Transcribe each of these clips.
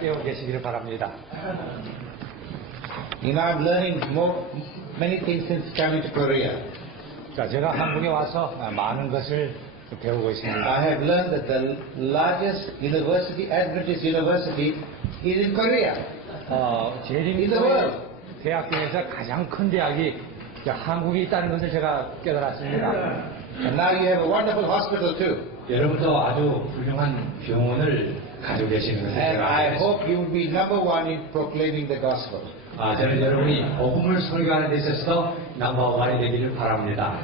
깨어 계시기를 바랍니다. You know, I'm learning many things since coming to Korea. 자, 제가 한국에 와서 많은 것을 배우고 있습니다. I have learned that the largest university, Adventist University, is in Korea. In the world. 대학 중에서 가장 큰 대학이 한국에 있다는 것을 제가 깨달았습니다. And now you have a wonderful hospital too. 여러분도 아주 훌륭한 병원을 가지고 계시는 것을 And 제가 I 알고 hope 있습니다. you will be number one in proclaiming the gospel. 저는 여러분이 복음을 설교하는 데 있어서 넘버원이 되기를 바랍니다.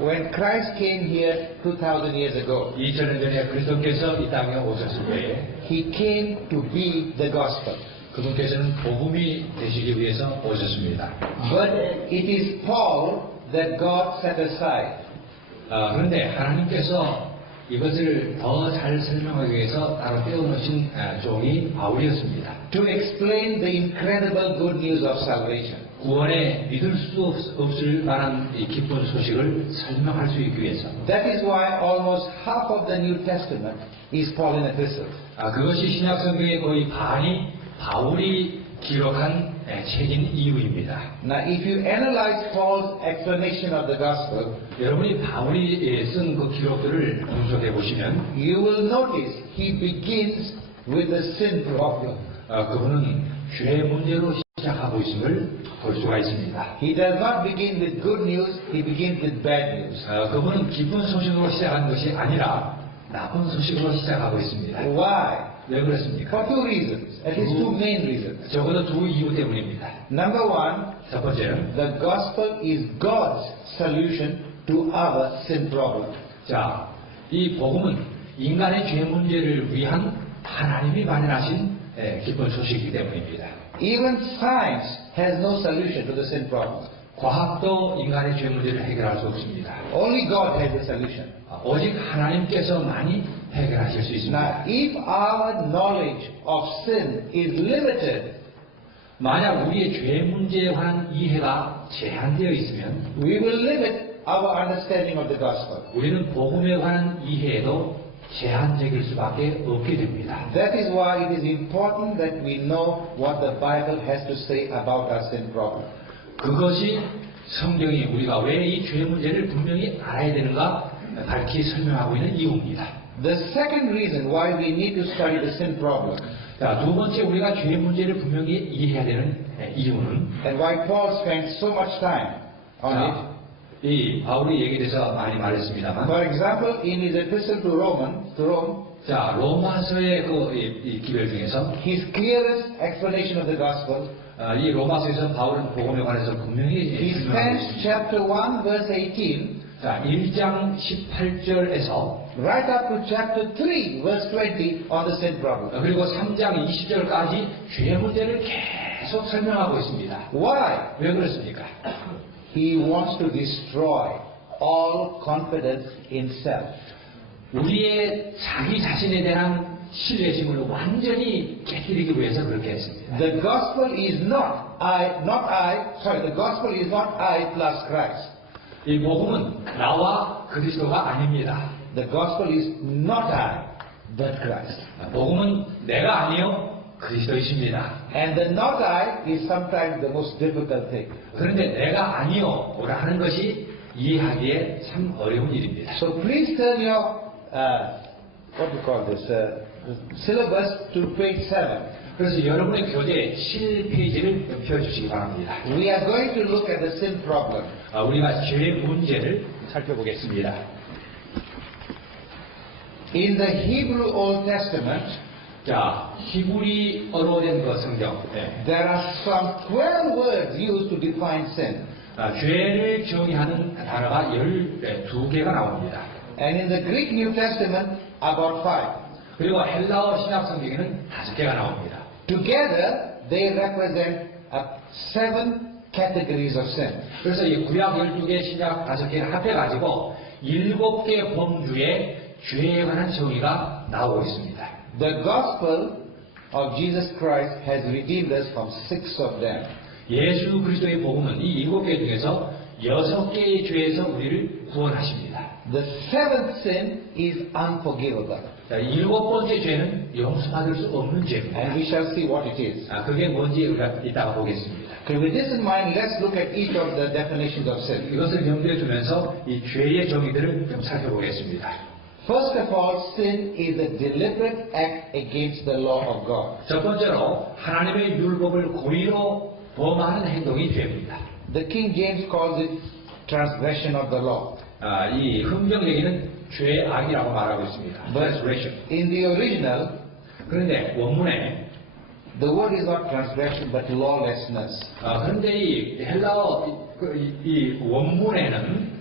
When Christ came here 2,000 years ago, 2000년 전에 그리스도께서 이 땅에 오셨을 때에 He came to be the gospel. 그분께서는 복음이 되시기 위해서 오셨습니다. But it is Paul that God set aside. 그런데 하나님께서 이것을 더 잘 설명하기 위해서 따로 떼어놓으신 종이 바울이었습니다. To explain the incredible good news of salvation. 구원에 믿을 수 없을 만한 이 기쁜 소식을 설명할 수 있기 위해서. That is why almost half of the New Testament is Pauline epistles. 그것이 신약 성경의 거의 반이 바울이 기록한 책인 이유입니다. Now, if you analyze Paul's explanation of the gospel, 여러분이 바울이 쓴 그 기록들을 분석해 보시면 you will notice he begins with the sin problem. 그분은 죄 문제로 시작하고 있음을 볼 수가 있습니다. He does not begin with good news, he begins with bad news. 그분은 기쁜 소식으로 시작한 것이 아니라 나쁜 소식으로 시작하고 있습니다. Why? 왜 그렇습니까? For two reasons, at least two main reasons. 적어도 두 이유 때문입니다. Number one, 첫 번째는 the gospel is God's solution to our sin problem. 자, 이 복음은 인간의 죄 문제를 위한 하나님이 마련하신 기쁜 소식이기 때문입니다. Even science has no solution to the sin problem. 과학도 인간의 죄 문제를 해결할 수 없습니다. Only God has the solution. 오직 하나님께서만이 해결하실 수 있습니다. Now, if our knowledge of sin is limited, 만약 우리의 죄 문제에 관한 이해가 제한되어 있으면 we will limit our understanding of the gospel. 우리는 복음에 관한 이해에도 제한적일 수밖에 없게 됩니다. That is why it is important that we know what the Bible has to say about our sin problem. 그것이 성경이 우리가 왜 이 죄 문제를 분명히 알아야 되는가 밝히 설명하고 있는 이유입니다. The second reason why we need to study the sin problem, 자, 두 번째 우리가 죄 문제를 분명히 이해해야 되는 이유는 and why Paul spent so much time on it. 이 바울이 얘기에 대해서 많이 말했습니다만, For example, in his epistle to Rome, 자, 로마서의 이 기별 중에서 his clearest explanation of the gospel, 이 로마서에서 바울은 복음에 관해서 분명히 he 설명하고 spends 있습니다. chapter 1 verse 18 자, 1장 18절에서 right up to chapter 3 verse 20 on the sin problem. 그리고 3장 20절까지 죄 문제를 계속 설명하고 있습니다. Why? 왜 그렇습니까? He wants to destroy all confidence in self. 우리의 자기 자신에 대한 신뢰심을 완전히 깨뜨리기 위해서 그렇게 했습니다. The gospel is not the gospel is not I plus Christ. 이 복음은 나와 그리스도가 아닙니다. The gospel is not I, but Christ. 복음은 내가 아니요 그리스도이십니다. And the not I is sometimes the most difficult thing. 그런데 내가 아니요라 하는 것이 이해하기에 참 어려운 일입니다. So please turn your what do you call this syllabus to page 7. 그래서 여러분의 교재 7페이지를 펴주시기 바랍니다. We are going to look at the sin problem. 우리가 죄 문제를 살펴보겠습니다. In the Hebrew Old Testament, 자, 히브리어로 된 그 성경. there are some 12 words used to define sin. 죄를 정의하는 단어가 12개가 나옵니다. And in the Greek New Testament, about 5. 그리고 헬라어 신약 성경에는 5개가 나옵니다. Together, they represent 7 categories of sin. 그래서 이 구약 12개, 신약 5개를 합해가지고 7개 범주의 죄에 관한 정의가 나오고 있습니다. The gospel of Jesus Christ has redeemed us from 6 of them. 예수 그리스도의 복음은 이 7개 중에서 6개의 죄에서 우리를 구원하십니다. The 7th sin is unforgivable. 자, 일곱 번째 죄는 용서받을 수 없는 죄입니다. And we shall see what it is. 그게 뭔지 우리가 이따가 보겠습니다. Okay, with this in mind, let's look at each of the definitions of sin. 이것을 염두에 두면서 이 죄의 정의들을 좀 살펴보겠습니다. First of all, sin is a deliberate act against the law of God. 첫 번째로 하나님의 율법을 고의로 범하는 행동이 죄입니다. The King James calls it transgression of the law. 이 흥정 얘기는 죄악이라고 말하고 있습니다. transgression. In the original, 그런데 원문에 the word is not transgression but lawlessness. 그런데 이 헬라어 이 원문에는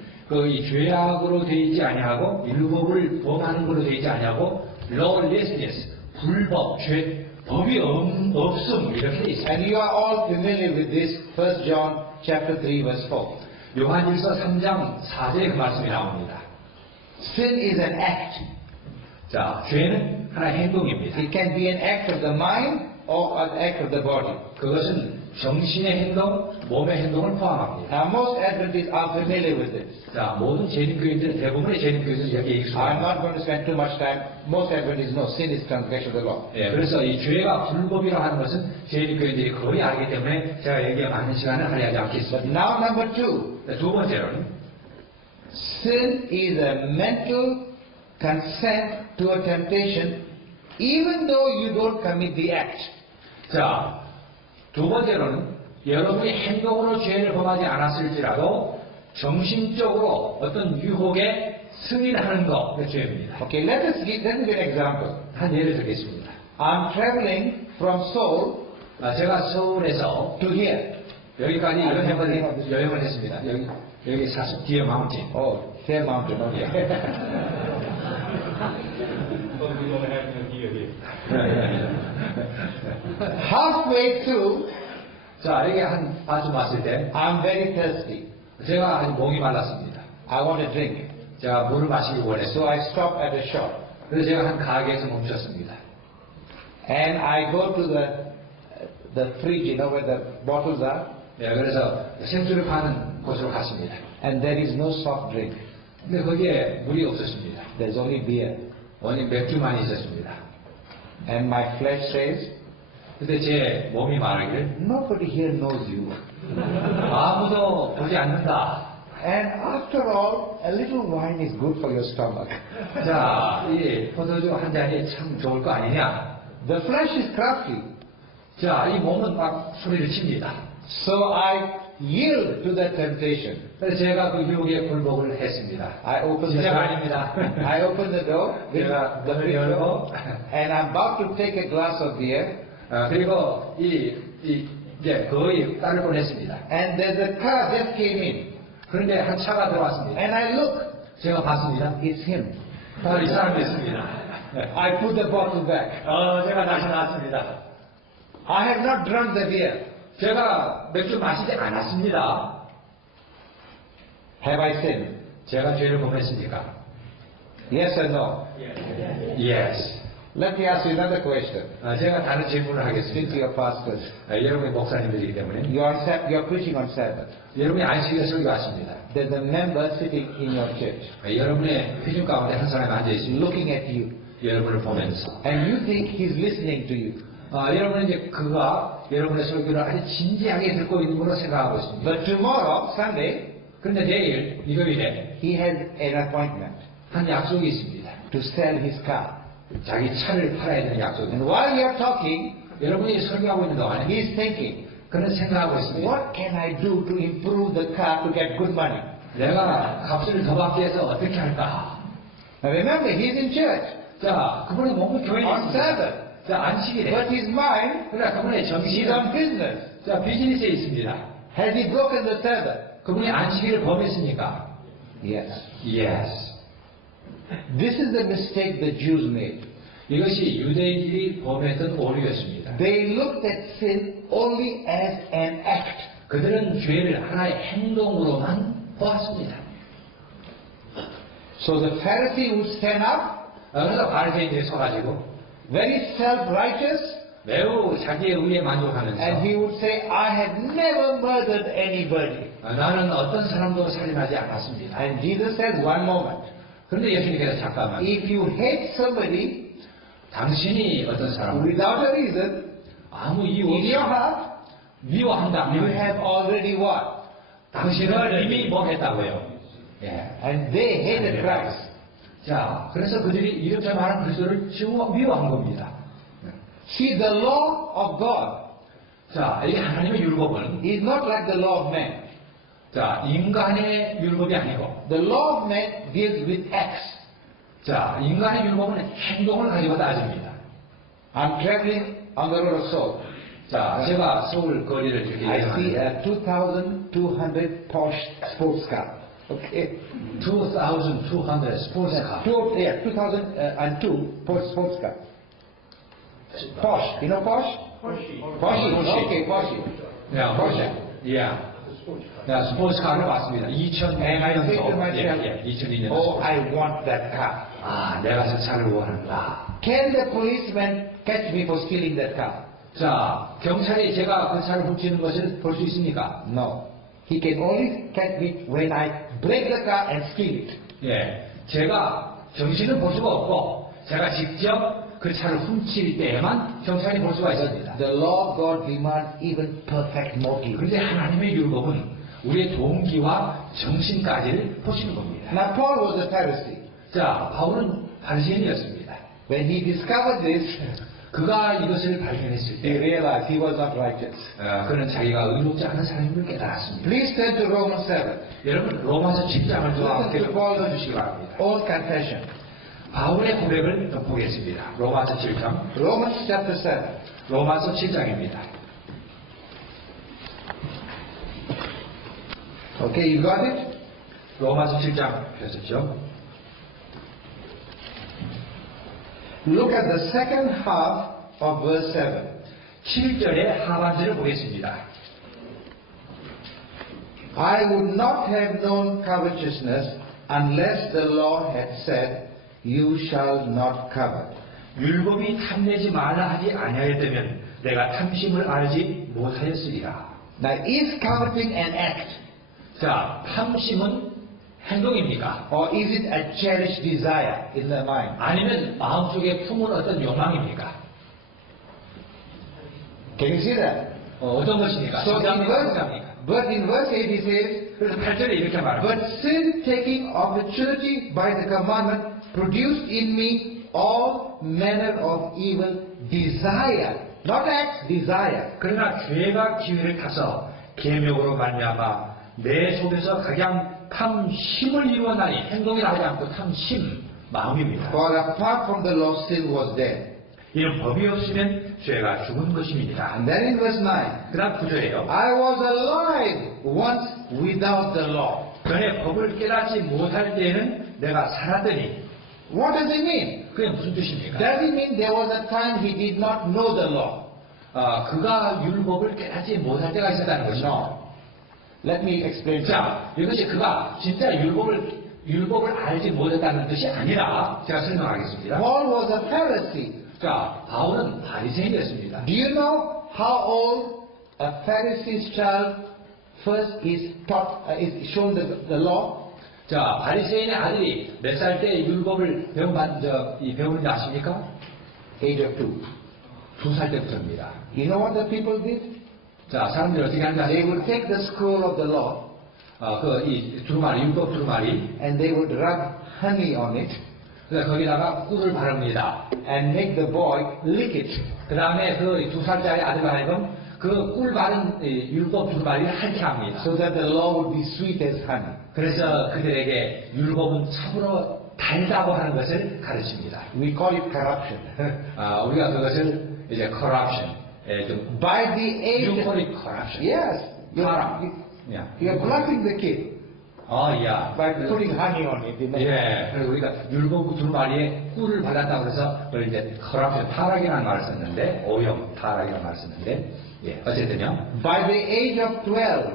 이 죄악으로 되어 있지 아니하고 율법을 범하는 걸로 되어 있지 아니하고 lawlessness 불법 죄 법이 없음 이렇게 돼 있습니다. And you are all familiar with this. 1 John chapter 3 verse 4. 요한일서 3장 4절에 그 말씀이 나옵니다. Sin is an act. 자, 죄는 하나의 행동입니다. It can be an act of the mind or an act of the body. 그것은 정신의 행동, 몸의 행동을 포함합니다. Now most Adventists are familiar with this. 자, 모든 재림교인들은 대부분의 재림교인들은 이렇게 I'm 익숙합니다. not going to spend too much time. Most Adventists know sin is transgression of the law. 예, 그래서 이 죄가 불법이라고 하는 것은 재림교인들이 거의 알기 때문에 제가 여기에 많은 시간을 할애하지 But 않겠습니다. now number two. 두 번째로는 Sin is a mental consent to a temptation even though you don't commit the act. 자, 두 번째로는 여러분이 행동으로 죄를 범하지 않았을지라도 정신적으로 어떤 유혹에 승인하는 거, 그 죄입니다. Okay, let me give an example. 한 예를 들겠습니다. I'm traveling from Seoul 제가 서울에서 to here. 여기까지 여행을 했습니다. 여기 사실 디어 마운틴. Oh, Fair Mountain. Okay. Halfway through, 자, 여기 한 반쯤 왔을 때 I'm very thirsty. 제가 아주 목이 말랐습니다. I want a drink. 제가 물을 마시기 원했어요. So I stop at a shop. 그래서 제가 한 가게에서 멈췄습니다. And I go to the fridge, you know, where the bottles are. 네, 그래서 생수를 파는 곳으로 갔습니다. And there is no soft drink. 근데 거기에 물이 없었습니다. There's only beer. 원래 맥주만 있었습니다. And my flesh says, 근데 제 몸이 말하기를 nobody here knows you. 아무도 보지 않는다. And after all, a little wine is good for your stomach. 자, 이 포도주 한 잔이 참 좋을 거 아니냐. The flesh is crafty. 자, 이 몸은 막 소리를 칩니다. So I yield to that temptation. 그래서 제가 그 유혹에 굴복을 했습니다. I open the 진짜가 door. 아닙니다. I open the door with 제가 the 문을 fridge 열고 door, and I'm about to take a glass of beer, 그리고 이제 거의 따를 뻔했습니다. and there's a car just came in, 그런데 한 차가 들어왔습니다. and I look, 제가 봤습니다. it's him. 바로 이 사람이었습니다. I put the bottle back. 제가 다시 나왔습니다. I have not drunk the beer. 제가 맥주 마시지 않았습니다. Have I sinned? 제가 죄를 범했습니까? Yes or no? Yes. Let me ask you another question. 제가 다른 질문을 Since 하겠습니다. you're pastors, 여러분이 목사님들이기 때문에 you're preaching on Sabbath. 여러분이 안식일에 설교하십니다. There's a member sitting in your church, 여러분의 피중 가운데 한 사람이 앉아 있습니다. looking at you, 여러분을 보면서 and you think he's listening to you. 여러분은 이제 그가 여러분의 설교를 아주 진지하게 듣고 있는 걸로 생각하고 있습니다. But tomorrow, Sunday, 그런데 내일 일요일에 he has an appointment 한 약속이 있습니다. to sell his car. 자기 차를 팔아야 되는 약속입니다. And while you're talking, 여러분이 설교하고 있는 동안에 he's thinking, 그는 생각하고 있습니다. what can I do to improve the car to get good money? 내가 값을 더 받기 위해서 어떻게 할까? Now remember, he's in church 자, 그분의 몸은 교회에 on 있습니다. Sabbath, 자, 안식일에. but his mind, 그러나 그분의 he's 정신은 on business. 자, 비즈니스에 있습니다. Has he broken the Sabbath? 그분이 안식일을 범했습니까? Yes. Yes. This is the mistake the Jews made. 이것이 유대인들이 범했던 오류였습니다. They looked at sin only as an act. 그들은 죄를 하나의 행동으로만 보았습니다. So the Pharisee would stand up, 그래서 바리새인들이 서가지고 very self-righteous, 매우 자기의 의에 만족하면서 and he would say, I have never murdered anybody. 나는 어떤 사람도 살인하지 않았습니다. And Jesus says, one moment. 그런데 예수님께서 잠깐만 If you hate somebody, 당신이 어떤 사람, without a reason, 아무 이유 in 없이 your heart, you 미워한다면 have already what? 당신을 이미 뭐 했다고요? 예. And they hated Christ. 자, 그래서 그들이 이렇게 말한 그리스도를 지금 미워한 겁니다. See, the law of God 자, 이 하나님의 율법은 is not like the law of man. 자, 인간의 율법이 아니고, The law of man deals with acts. 자, 인간의 율법은 행동을 가지고 따집니다. I'm traveling on the road of Seoul. 자, 제가 서울 거리를 이렇게 I see 여행하는데, a 2,200 Porsche sports car. Okay. 2,200 스포츠카. 2002 Porsche sports car. Porsche. You know Porsche? Porsche. Okay, Porsche. 야, Porsche. 예. 야, 스포츠카를 왔습니다. And I say to 2002년도. myself, 예, 2002년도. oh, I want that car. 아, 내가 저 차를 원한다. Can the policeman catch me for stealing that car? 자, 경찰이 제가 그 차를 훔치는 것을 볼 수 있습니까? No. He can only catch me when I break the car and steal it. 예. 제가 정신을 볼 수가 없고, 제가 직접 그 차를 훔칠 때에만 경찰이 볼 수가 있습니다. The law of God demands even perfect motive. 그런데 하나님의 율법은 우리의 동기와 정신까지를 보시는 겁니다. Now Paul was a Pharisee. 자, 바울은 바리새인이었습니다. When he discovered this, 그가 이것을 발견했을 he 때 realized he was not righteous. 그는 자기가 의롭지 않은 사람임을 깨달았습니다. Please turn to Romans 7. 여러분 로마서 7장을 저와 함께 Listen to Paul's 읽어주시기 바랍니다. own confession. 바울의 고백을 좀 보겠습니다. 로마서 7장. Romans chapter 7. 로마서 7장입니다. Okay, you got it? 로마서 7장 펴셨죠? Look at the second half of verse 7. 7절의 하반절을 보겠습니다. I would not have known covetousness unless the law had said, you shall not covet. 율법이 탐내지 말라 하지 아니하였다면 내가 탐심을 알지 못하였으리라. Now, is coveting an act? 자, 탐심은 행동입니까? Or is it a cherished desire in the mind? 아니면 마음속에 품은 어떤 욕망입니까? Can you see that? 어떤 것입니까? So 성장입니까? but in verse 8 he says, 그래서 8절에 이렇게 말합니다. but sin taking opportunity by the commandment produced in me all manner of evil desire. Not act, desire. 그러나 죄가 기회를 타서 계명으로 말미암아 내 속에서 각양 탐심을 이루었나니 행동이라 하지 않고 탐심, 마음입니다. For apart from the law, sin was dead. 이는 법이 없으면 죄가 죽은 것입니다. And then in verse 9, 그 다음 9절에요. I was alive once without the law. 전에 법을 깨닫지 못할 때에는 내가 살았더니 What does it mean? 그게 무슨 뜻입니까? Does it mean there was a time he did not know the law? 그가 율법을 깨닫지 못할 때가 있었다는 것이죠. No. Let me explain. 자, 이것이 그가 진짜 율법을 알지 못했다는 뜻이 아니라 제가 설명하겠습니다. Paul was a Pharisee. 자, 바울은 바리새인이었습니다. Do you know how old a Pharisee's child first is taught, is shown the law? 자, 바리새인의 아들이 몇 살 때 율법을 배우는지 아십니까? Age of 2. 2살 때부터입니다. You know what the people did? 자, 사람들이 어떻게 하는지 They 아십니까? would take the scroll of the law 이 두루마리, 율법 두루마리, and they would rub honey on it 그래서 거기다가 꿀을 바릅니다. and make the boy lick it. 그 다음에 그 2살짜리 아들 하여금 그 꿀 바른 율법 두루마리를 핥게 합니다. So that the law would be sweet as honey. 그래서 그들에게 율법은 참으로 달다고 하는 것을 가르칩니다. We call it corruption. 우리가 그것을 이제 corruption, 좀 By the age you call it corruption. yes, Yeah. you're blessing the kid 야. by putting honey on it. 예. 그래서 우리가 율법 두루마리에 꿀을 발랐다고 해서 그걸 이제 corruption, 타락이라는 말을 썼는데, 오염, 타락이라는 말을 썼는데, 예. 어쨌든요. By the age of 12,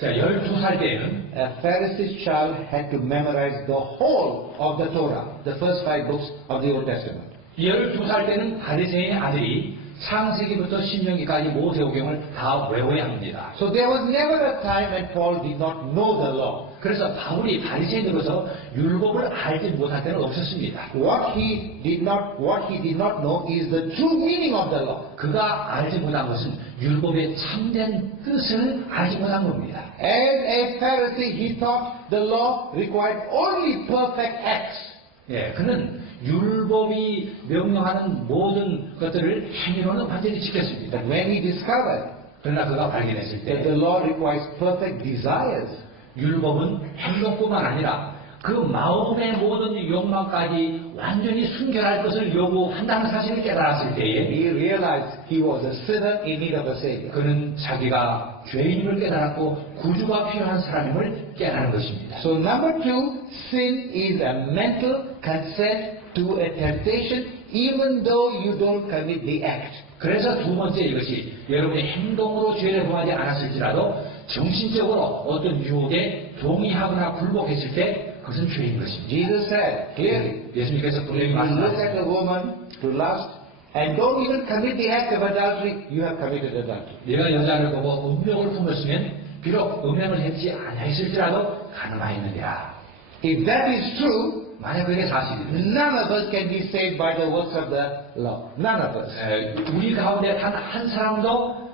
자, 12살 때에는 a Pharisee's child had to memorize the whole of the Torah, the first 5 books of the Old Testament. 12살 때는 바리새인의 아들이 창세기부터 신명기까지 모세오경을 다 외워야 합니다. So there was never a time when Paul did not know the law. 그래서 바울이 바리새인으로서 율법을 알지 못할 때는 없었습니다. What he did not know is the true meaning of the law. 그가 알지 못한 것은 율법의 참된 뜻을 알지 못한 겁니다. As a Pharisee, he thought the law required only perfect acts. 예, 그는 율법이 명령하는 모든 것들을 행위로는 완전히 지켰습니다. But when he discovered 그러나 그가 발견했을 that 때 the law requires perfect desires, 율법은 행동뿐만 아니라 그 마음의 모든 욕망까지 완전히 순결할 것을 요구한다는 사실을 깨달았을 때에 he realized he was a sinner in need of a savior. 그는 자기가 죄인임을 깨달았고 구주가 필요한 사람임을 깨달은 것입니다. So number two, sin is a mental consent to a temptation even though you don't commit the act. 그래서 두 번째 이것이 여러분이 행동으로 죄를 범하지 않았을지라도 정신적으로 어떤 유혹에 동의하거나 굴복했을 때 그것은 죄인 것입니다. Jesus said clearly, 예수님께서 if 분명히 you look 말씀하셨습니다. at a woman to lust and don't even commit the act of adultery, you have committed adultery. 내가 여자를 보고 음욕을 품었으면 비록 음행을 했지 아니했을지라도 가늠하였느니라. If that is true, 만약 그게 사실이면 none of us can be saved by the works of the law. None of us. 우리 가운데 단 한 사람도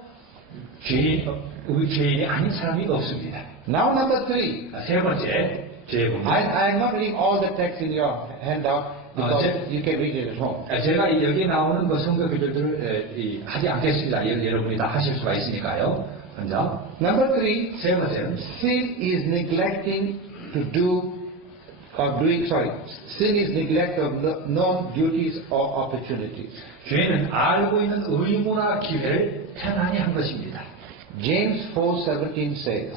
죄인이 아닌 사람이 없습니다. Now number three. 세 번째 죄 범죄. I am not reading all the text in your handout because you can read it at home. 제가 여기 나오는 그 성경 구절들을 하지 않겠습니다. 여러분이 다 하실 수가 있으니까요. 먼저 Number three, 세 번째는 sin is neglecting to do or doing, sin is neglect of known duties or opportunities. 죄는 알고 있는 의무나 기회를 편안히 한 것입니다. James 4:17 says,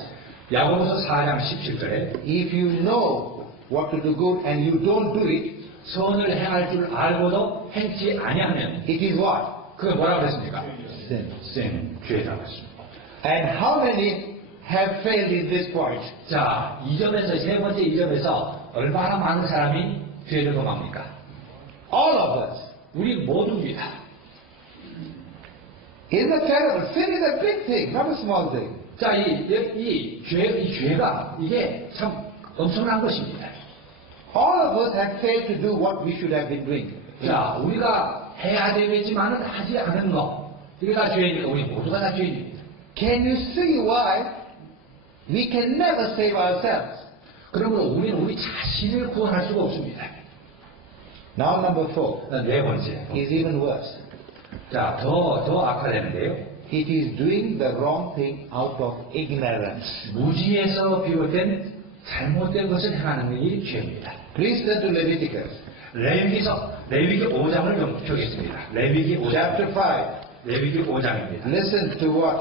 야고보서 4장 17절에 if you know what to do good and you don't do it, 선을 행할 줄 알고도 행치 아니하면 it is what? 그게 뭐라고 그랬습니까? Sin. sin, 죄라고 했습니다. And how many have failed in this point? 자, 이 점에서 세 번째 이 점에서 얼마나 많은 사람이 죄를 범합니까? All of us. 우리 모두입니다. Isn't that terrible? Sin is a big thing, not a small thing. 자, 이 죄가 이게 참 엄청난 것입니다. All of us have failed to do what we should have been doing. 자, 우리가 해야 되겠지만은 하지 않은 것. 이게 다 죄니까 우리 모두가 다 죄입니다. Can you see why we can never save ourselves? 그러므로 우리는 우리 자신을 구원할 수가 없습니다. Now number four 네 번째. is even worse. 자, 더 악화되는데요. It is doing the wrong thing out of ignorance. 무지에서 비롯된 잘못된 것을 행하는 것이 죄입니다. Please turn to Leviticus 레위기 5장을 좀 펴겠습니다. 레위기 5장. chapter 5. 레위기 5장입니다. Listen to what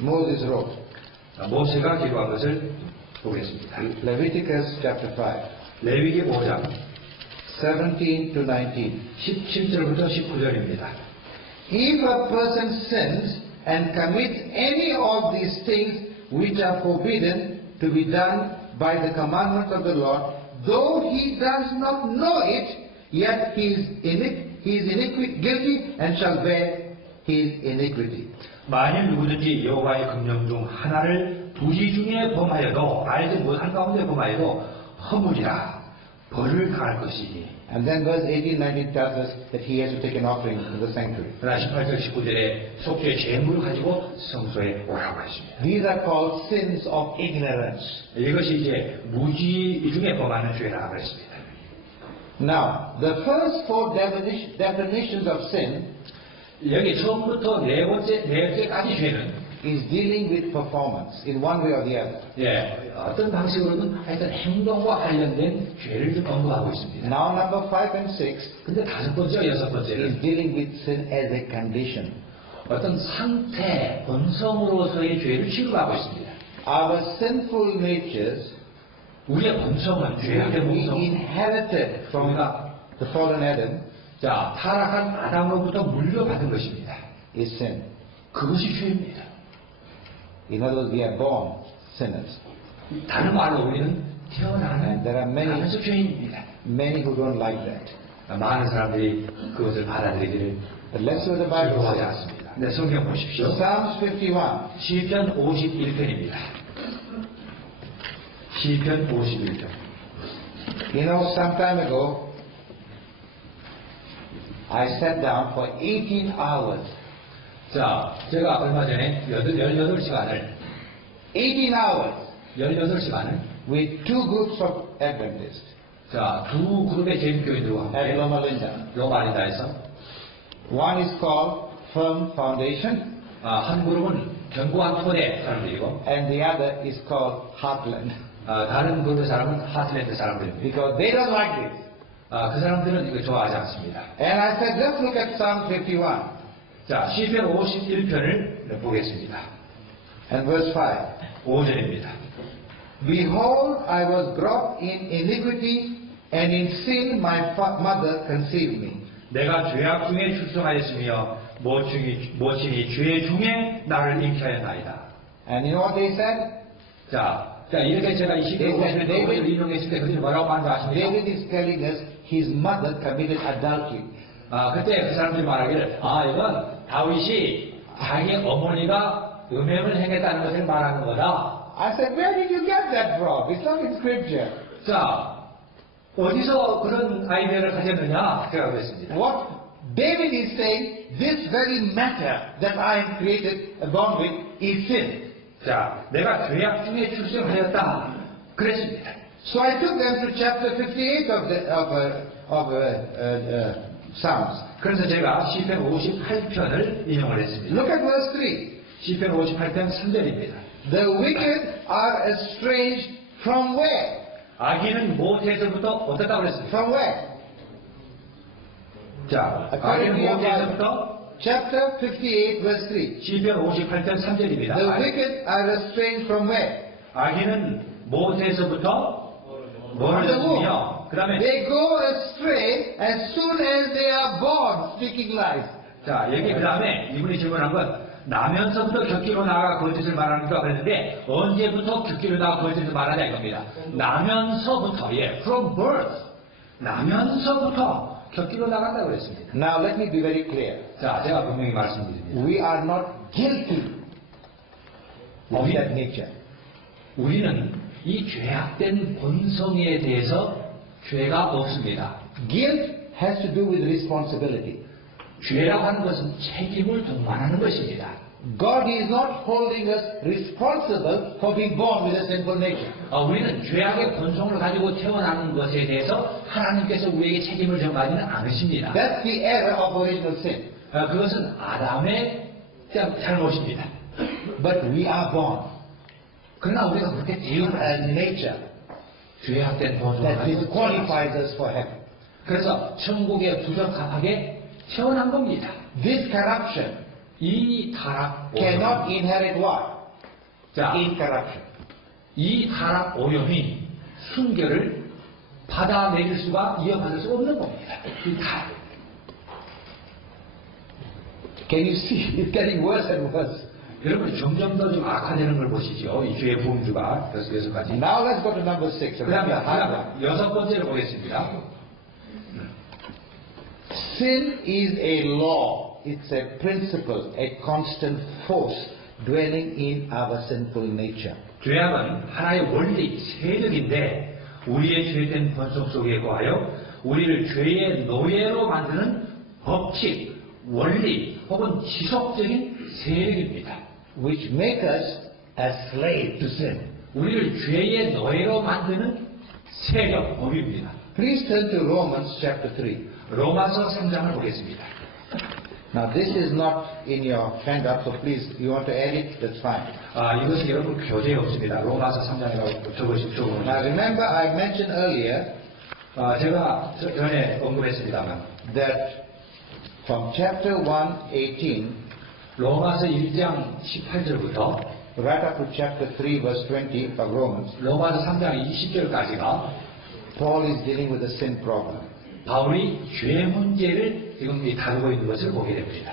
Moses wrote. 모세가 기록한 것을 보겠습니다. Leviticus chapter 5, 레위기 5장 17 to 19. 17절부터 19절입니다. If a person sins and commits any of these things which are forbidden to be done by the commandments of the Lord, though he does not know it, yet he is guilty and shall bear his iniquity. 만일 누구든지 여호와의 금령 중 하나를 부지 중에 범하여도 알지 못한 가운데 범하여도 허물이라 벌을 당할 것이니. And then verse 18, 19 tells us that he has to take an offering in the sanctuary. 그러나 18절 19절에 속죄의 제물을 가지고 성소에 오라고 했습니다. These are called sins of ignorance. 이것이 이제 무지 중에 범하는 죄라고 했습니다. Now, the first four definitions of sin 여기 처음부터 네 번째까지 죄는 is dealing with performance in one way or the other. 예, 어떤 방식으로든 하여튼 행동과 관련된 죄를 좀 언급하고 있습니다. Now number 5 and 6 근데 다섯 번째와 여섯 is 번째는 dealing with sin as a condition. 어떤 상태, 본성으로서의 죄를 취급하고 있습니다. Our sinful natures 우리의 본성은 죄악의 we 본성. inherited from 우리가 the fallen Adam 자 타락한 아담으로부터 물려받은 것입니다. is sin. 그것이 죄입니다. In other words, we are born sinners. 다른 말로 우리는 And there are many- 태어나면서 죄인입니다. Many who don't like that. 많은 사람들이 그것을 받아들이기를 But let's what the Bible 즐거워하지 says. 않습니다. 네, 성경 보십시오. Psalms 51. 시편 51편입니다. 시편 51편. You know, some time ago, I sat down for 18 hours. 자, 제가 얼마 전에 18시간을 18 hours 18시간을 with two groups of Adventists 자, 두 그룹의 재림교인들과 at 함께 Loma Linda. 로마린다에서 One is called Firm Foundation, 한 그룹은 견고한 토대 사람들이고 and the other is called Heartland. 다른 그룹의 사람은 하트랜드 사람들입니다. Because they don't like this. 그 사람들은 이거 좋아하지 않습니다. And I said, let's look at Psalm 51 자, 시편 51편을 보겠습니다. and verse 5. 5절입니다. Behold, I was brought in iniquity, and in sin my mother conceived me. 내가 죄악 중에 출생하였으며 모친이 죄 중에 나를 잉태하였나이다. And you know what they said? 자, 이렇게 제가 이 시편 네, 51편을 인용했을 때 그들이 뭐라고 하는 거 아십니까? David is telling us his mother committed adultery. 그때 그 사람들이 말하기를 이건 다윗이 자기 어머니가 음행을 행했다는 것을 말하는 거다. I said, where did you get that from? It's not in scripture. 자, 어디서 그런 아이디어를 가졌느냐 생각했습니다. What David is saying, this very matter that I am born with is sin. 자, 내가 죄악 중에 출생하였다 그랬습니다. So I took them to chapter 58 of Psalms. 그래서 제가 시편 58편을 인용을 했습니다. Look at verse 3. 시편 58편 3절입니다. The wicked are estranged from where? 악인은 모태에서부터 어떻다고 그랬습니까? From where? 자, According 악인은 to your 모태에서부터 Chapter 58 verse 3. 시편 58편 3절입니다. The wicked are estranged from where? 악인은 모태에서부터 From the womb. 멀어졌으며 그 다음에 They go astray as soon as they are born, speaking lies. 자, 여기 그 다음에 이분이 질문한 건 나면서부터 곁기로 나가 거짓을 말하는가 그랬는데 언제부터 곁기로 나가 거짓을 말하냐 이겁니다. 나면서부터, from birth. 나면서부터 곁기로 나간다고 그랬습니다. Now let me be very clear. 자, 제가 분명히 말씀드립니다. We are not guilty of that nature. 우리는 이 죄악된 본성에 대해서 죄가 없습니다. Guilt has to do with responsibility. 죄라고 하는 것은 책임을 동반하는 것입니다. God is not holding us responsible for being born with a sinful nature. 우리는 죄악의 본성을 가지고 태어나는 것에 대해서 하나님께서 우리에게 책임을 전가하지는 않으십니다. That's the error of original sin. 그것은 아담의 잘못입니다. But we are born 그러나 우리가 그렇게 with 태어났습니다. a nature 죄악된 본성을 that 가지고 disqualifies 태어났습니다. us for heaven. 그래서 천국에 부적합하게 태어난 겁니다. This corruption 이 타락 cannot 오염, inherit what? 자, Incorruption. 이 타락 오염이 순결을 받아내릴 수가 이어받을 수 없는 겁니다. 이 타락. Can you see? It's getting worse and worse. 여러분 점점 더 좀 악화되는 걸 보시죠. 이 죄의 부음주가 여기까지. Now let's go to number 6. 그 다음에 여섯 번째를 보겠습니다. Sin is a law. It's a principle, a constant force dwelling in our sinful nature. 죄악은 하나의 원리, 세력인데 우리의 죄된 본성 속에 거하여 우리를 죄의 노예로 만드는 법칙, 원리 혹은 지속적인 세력입니다. Which make us a slave to sin. 우리를 죄의 노예로 만드는 세력, 법입니다. Please turn to Romans chapter 3. 로마서 3장을 보겠습니다. Now this is not in your handout, so please, you want to add it, that's fine. 이것은 여러분 교재에 없습니다. 로마서 3장이라고 적으십시오. Now remember I mentioned earlier 제가 전에 언급했습니다만 that from chapter 1:18 로마서 1장 18절부터 right up to chapter 3 verse 20 of Romans, 로마서 3장 20절까지가 Paul is dealing with the sin problem. 바울이 죄 문제를 지금 다루고 있는 것을 보게 됩니다.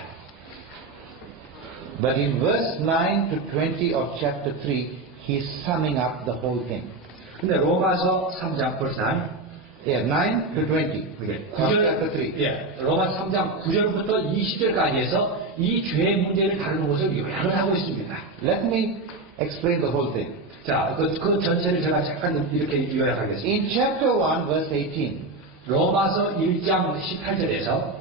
But in verse 9 to 20 of chapter 3, he's summing up the whole thing. 근데 로마서 3장 벌써 Yeah, 9 to 20 of chapter 3. 로마서 3장 9절부터 20절까지 해서 이 죄의 문제를 다루는 것을 요약을 하고 있습니다. Let me explain the whole thing. 자, 그 전체를 제가 잠깐 이렇게 요약하겠습니다. In chapter 1, verse 18, 로마서 1장 18절에서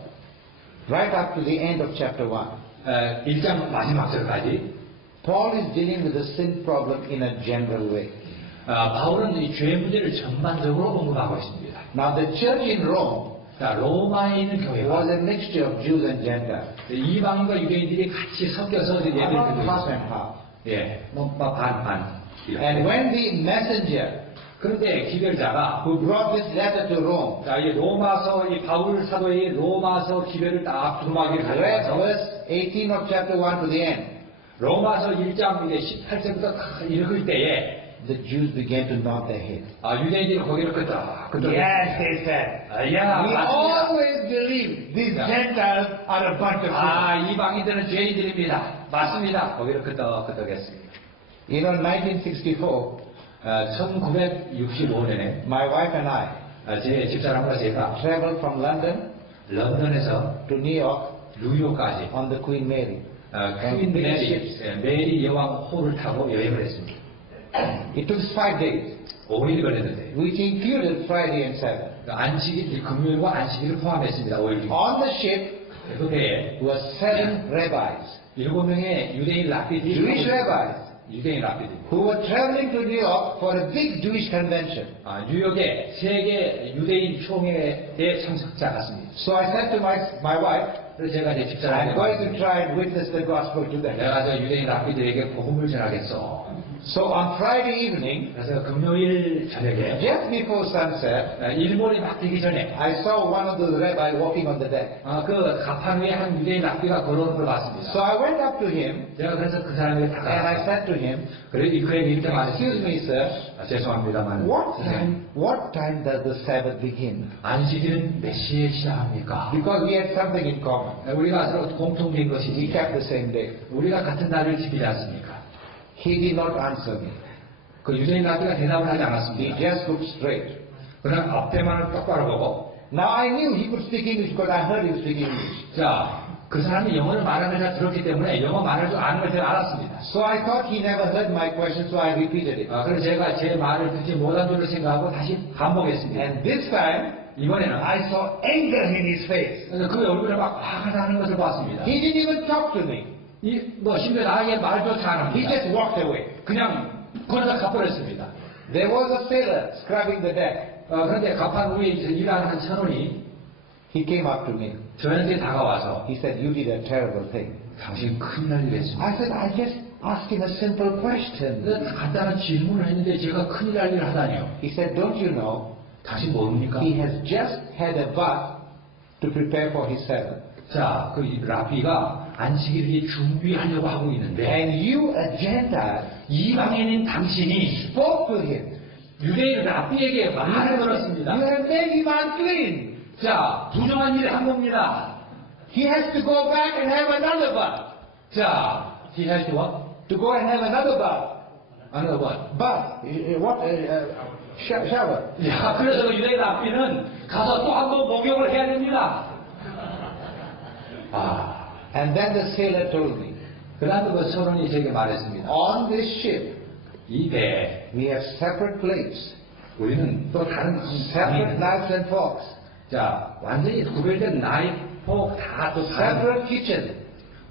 right up to the end of chapter 1, 1장 마지막 절까지 Paul is dealing with the sin problem in a general way. 바울은 이 죄 문제를 전반적으로 언급하고 있습니다. Now the church in Rome 자, 로마에 있는 was 교회가 a mixture of Jews and Gentiles. 이방인과 유대인들이 같이 섞여서 예배를 About 드리고 half 있습니다. and half. 예, 반. And when the messenger 그런데 기별자가 who brought this letter to Rome 자, 이 로마서, 이 바울 사도의 로마서 기별을 딱 두루마기를 read 가져와서 verse 18 of chapter 1 to the end, 로마서 1장 18절부터 읽을 때에 the Jews began to nod their heads. 유대인들이 거기를 끄덕끄덕 Yes, they said. 야, We 맞습니다. always believe these Yeah. Gentiles are a bunch of sinners. 이방인들은 죄인들입니다. 맞습니다. 거기를 끄덕끄덕했습니다. You know, 1964, 1965년에 my wife and I 제 집사람과 제가 traveled from London 런던에서 to New York 뉴욕까지 on the Queen Mary. 퀸 메리 여왕 호를 타고 여행을 했습니다. It took 5 days, 5일 걸렸는데 which included Friday and Saturday. 안식일, 금요일과 안식일을 포함했습니다. 5일 On the ship 그 배에 were 7 rabbis, 7명의 유대인 랍비들이 Jewish rabbis, 유대인 랍비들 who were traveling to New York for a big Jewish convention. 뉴욕의 세계 유대인 총회에 참석자 같습니다. So I said to my wife, 그래서 제가 제 I'm 집사람에게 going to try and witness the gospel to them. 내가 저 유대인 랍비들에게 복음을 전하겠어. So on Friday evening, 그래서 금요일 저녁에 just before sunset, 일몰이 막 되기 전에 I saw one of those rabbis walking on the deck. 그 가판 위에 한 유대인 랍비가 걸어오는 걸 봤습니다. So I went up to him 제가 그래서 그 사람에게 and I 다가가서 said to him, 그래서 그에게 이렇게 excuse 말했습니다. me sir, 죄송합니다만 what time does the Sabbath begin? 안식일은 몇 시에 시작합니까? Because we had something in common. 우리가 서로 공통된 We 것이지 kept the same day. 우리가 같은 날을 지키지 않습니까? He did not answer me. 그 유대인 랍비가 대답을 하지 He 않았습니다. just looked straight. 그냥 앞에만을 똑바로 보고 Now I knew he could speak English because I heard him speak English. 자, 그 사람이 영어를 말하는 걸 들었기 때문에 영어 말할 줄 아는 걸 제가 알았습니다. So I thought he never heard my question, so I repeated it. 그래서 제가 제 말을 듣지 못한 줄을 생각하고 다시 반복했습니다. And this time, 이번에는 I saw anger in his face. 그래서 그 얼굴에 막 화가 나는 것을 봤습니다. He didn't even talk to me. 심지어 나에게 말조차 안 He 합니다. just walked away. 그냥 걸어다 가버렸습니다. There was a sailor scrubbing the deck. 그런데 가판 위에 일하는 한 선원이 He came up to me. 저한테 다가와서 He said, you did a terrible thing. 당신 큰일 날 일 했습니다. I said, I just asked him a simple question. 간단한 질문을 했는데 제가 큰일 날 일을 하다니요. He said, don't you know, 당신 모릅니까? he has just had a bath to prepare for his Sabbath. 자, 그 랍비가 안식일을 준비하려고 하고 있는데 And you, a Gentile, 이방인인 당신이 spoke to him. 유대인 랍비에게 말을 You 걸었습니다. have made him unclean. 자, 부정한 일을 한 겁니다. He has to go back and have another bath. 자, he has to what? To go and have another bath. Another what? Bath. What? Shower. 야, 그래서 그 유대인 랍비는 가서 또 한 번 목욕을 해야 됩니다. And then the sailor told me, 그 다음에 그 선원이 제게 말했습니다. on this ship, 이 배에 we have separate plates, 우리는 또 다른 separate knives and forks, 자, 완전히 구별된 나이프, 폭 다 또 다른 separate kitchen,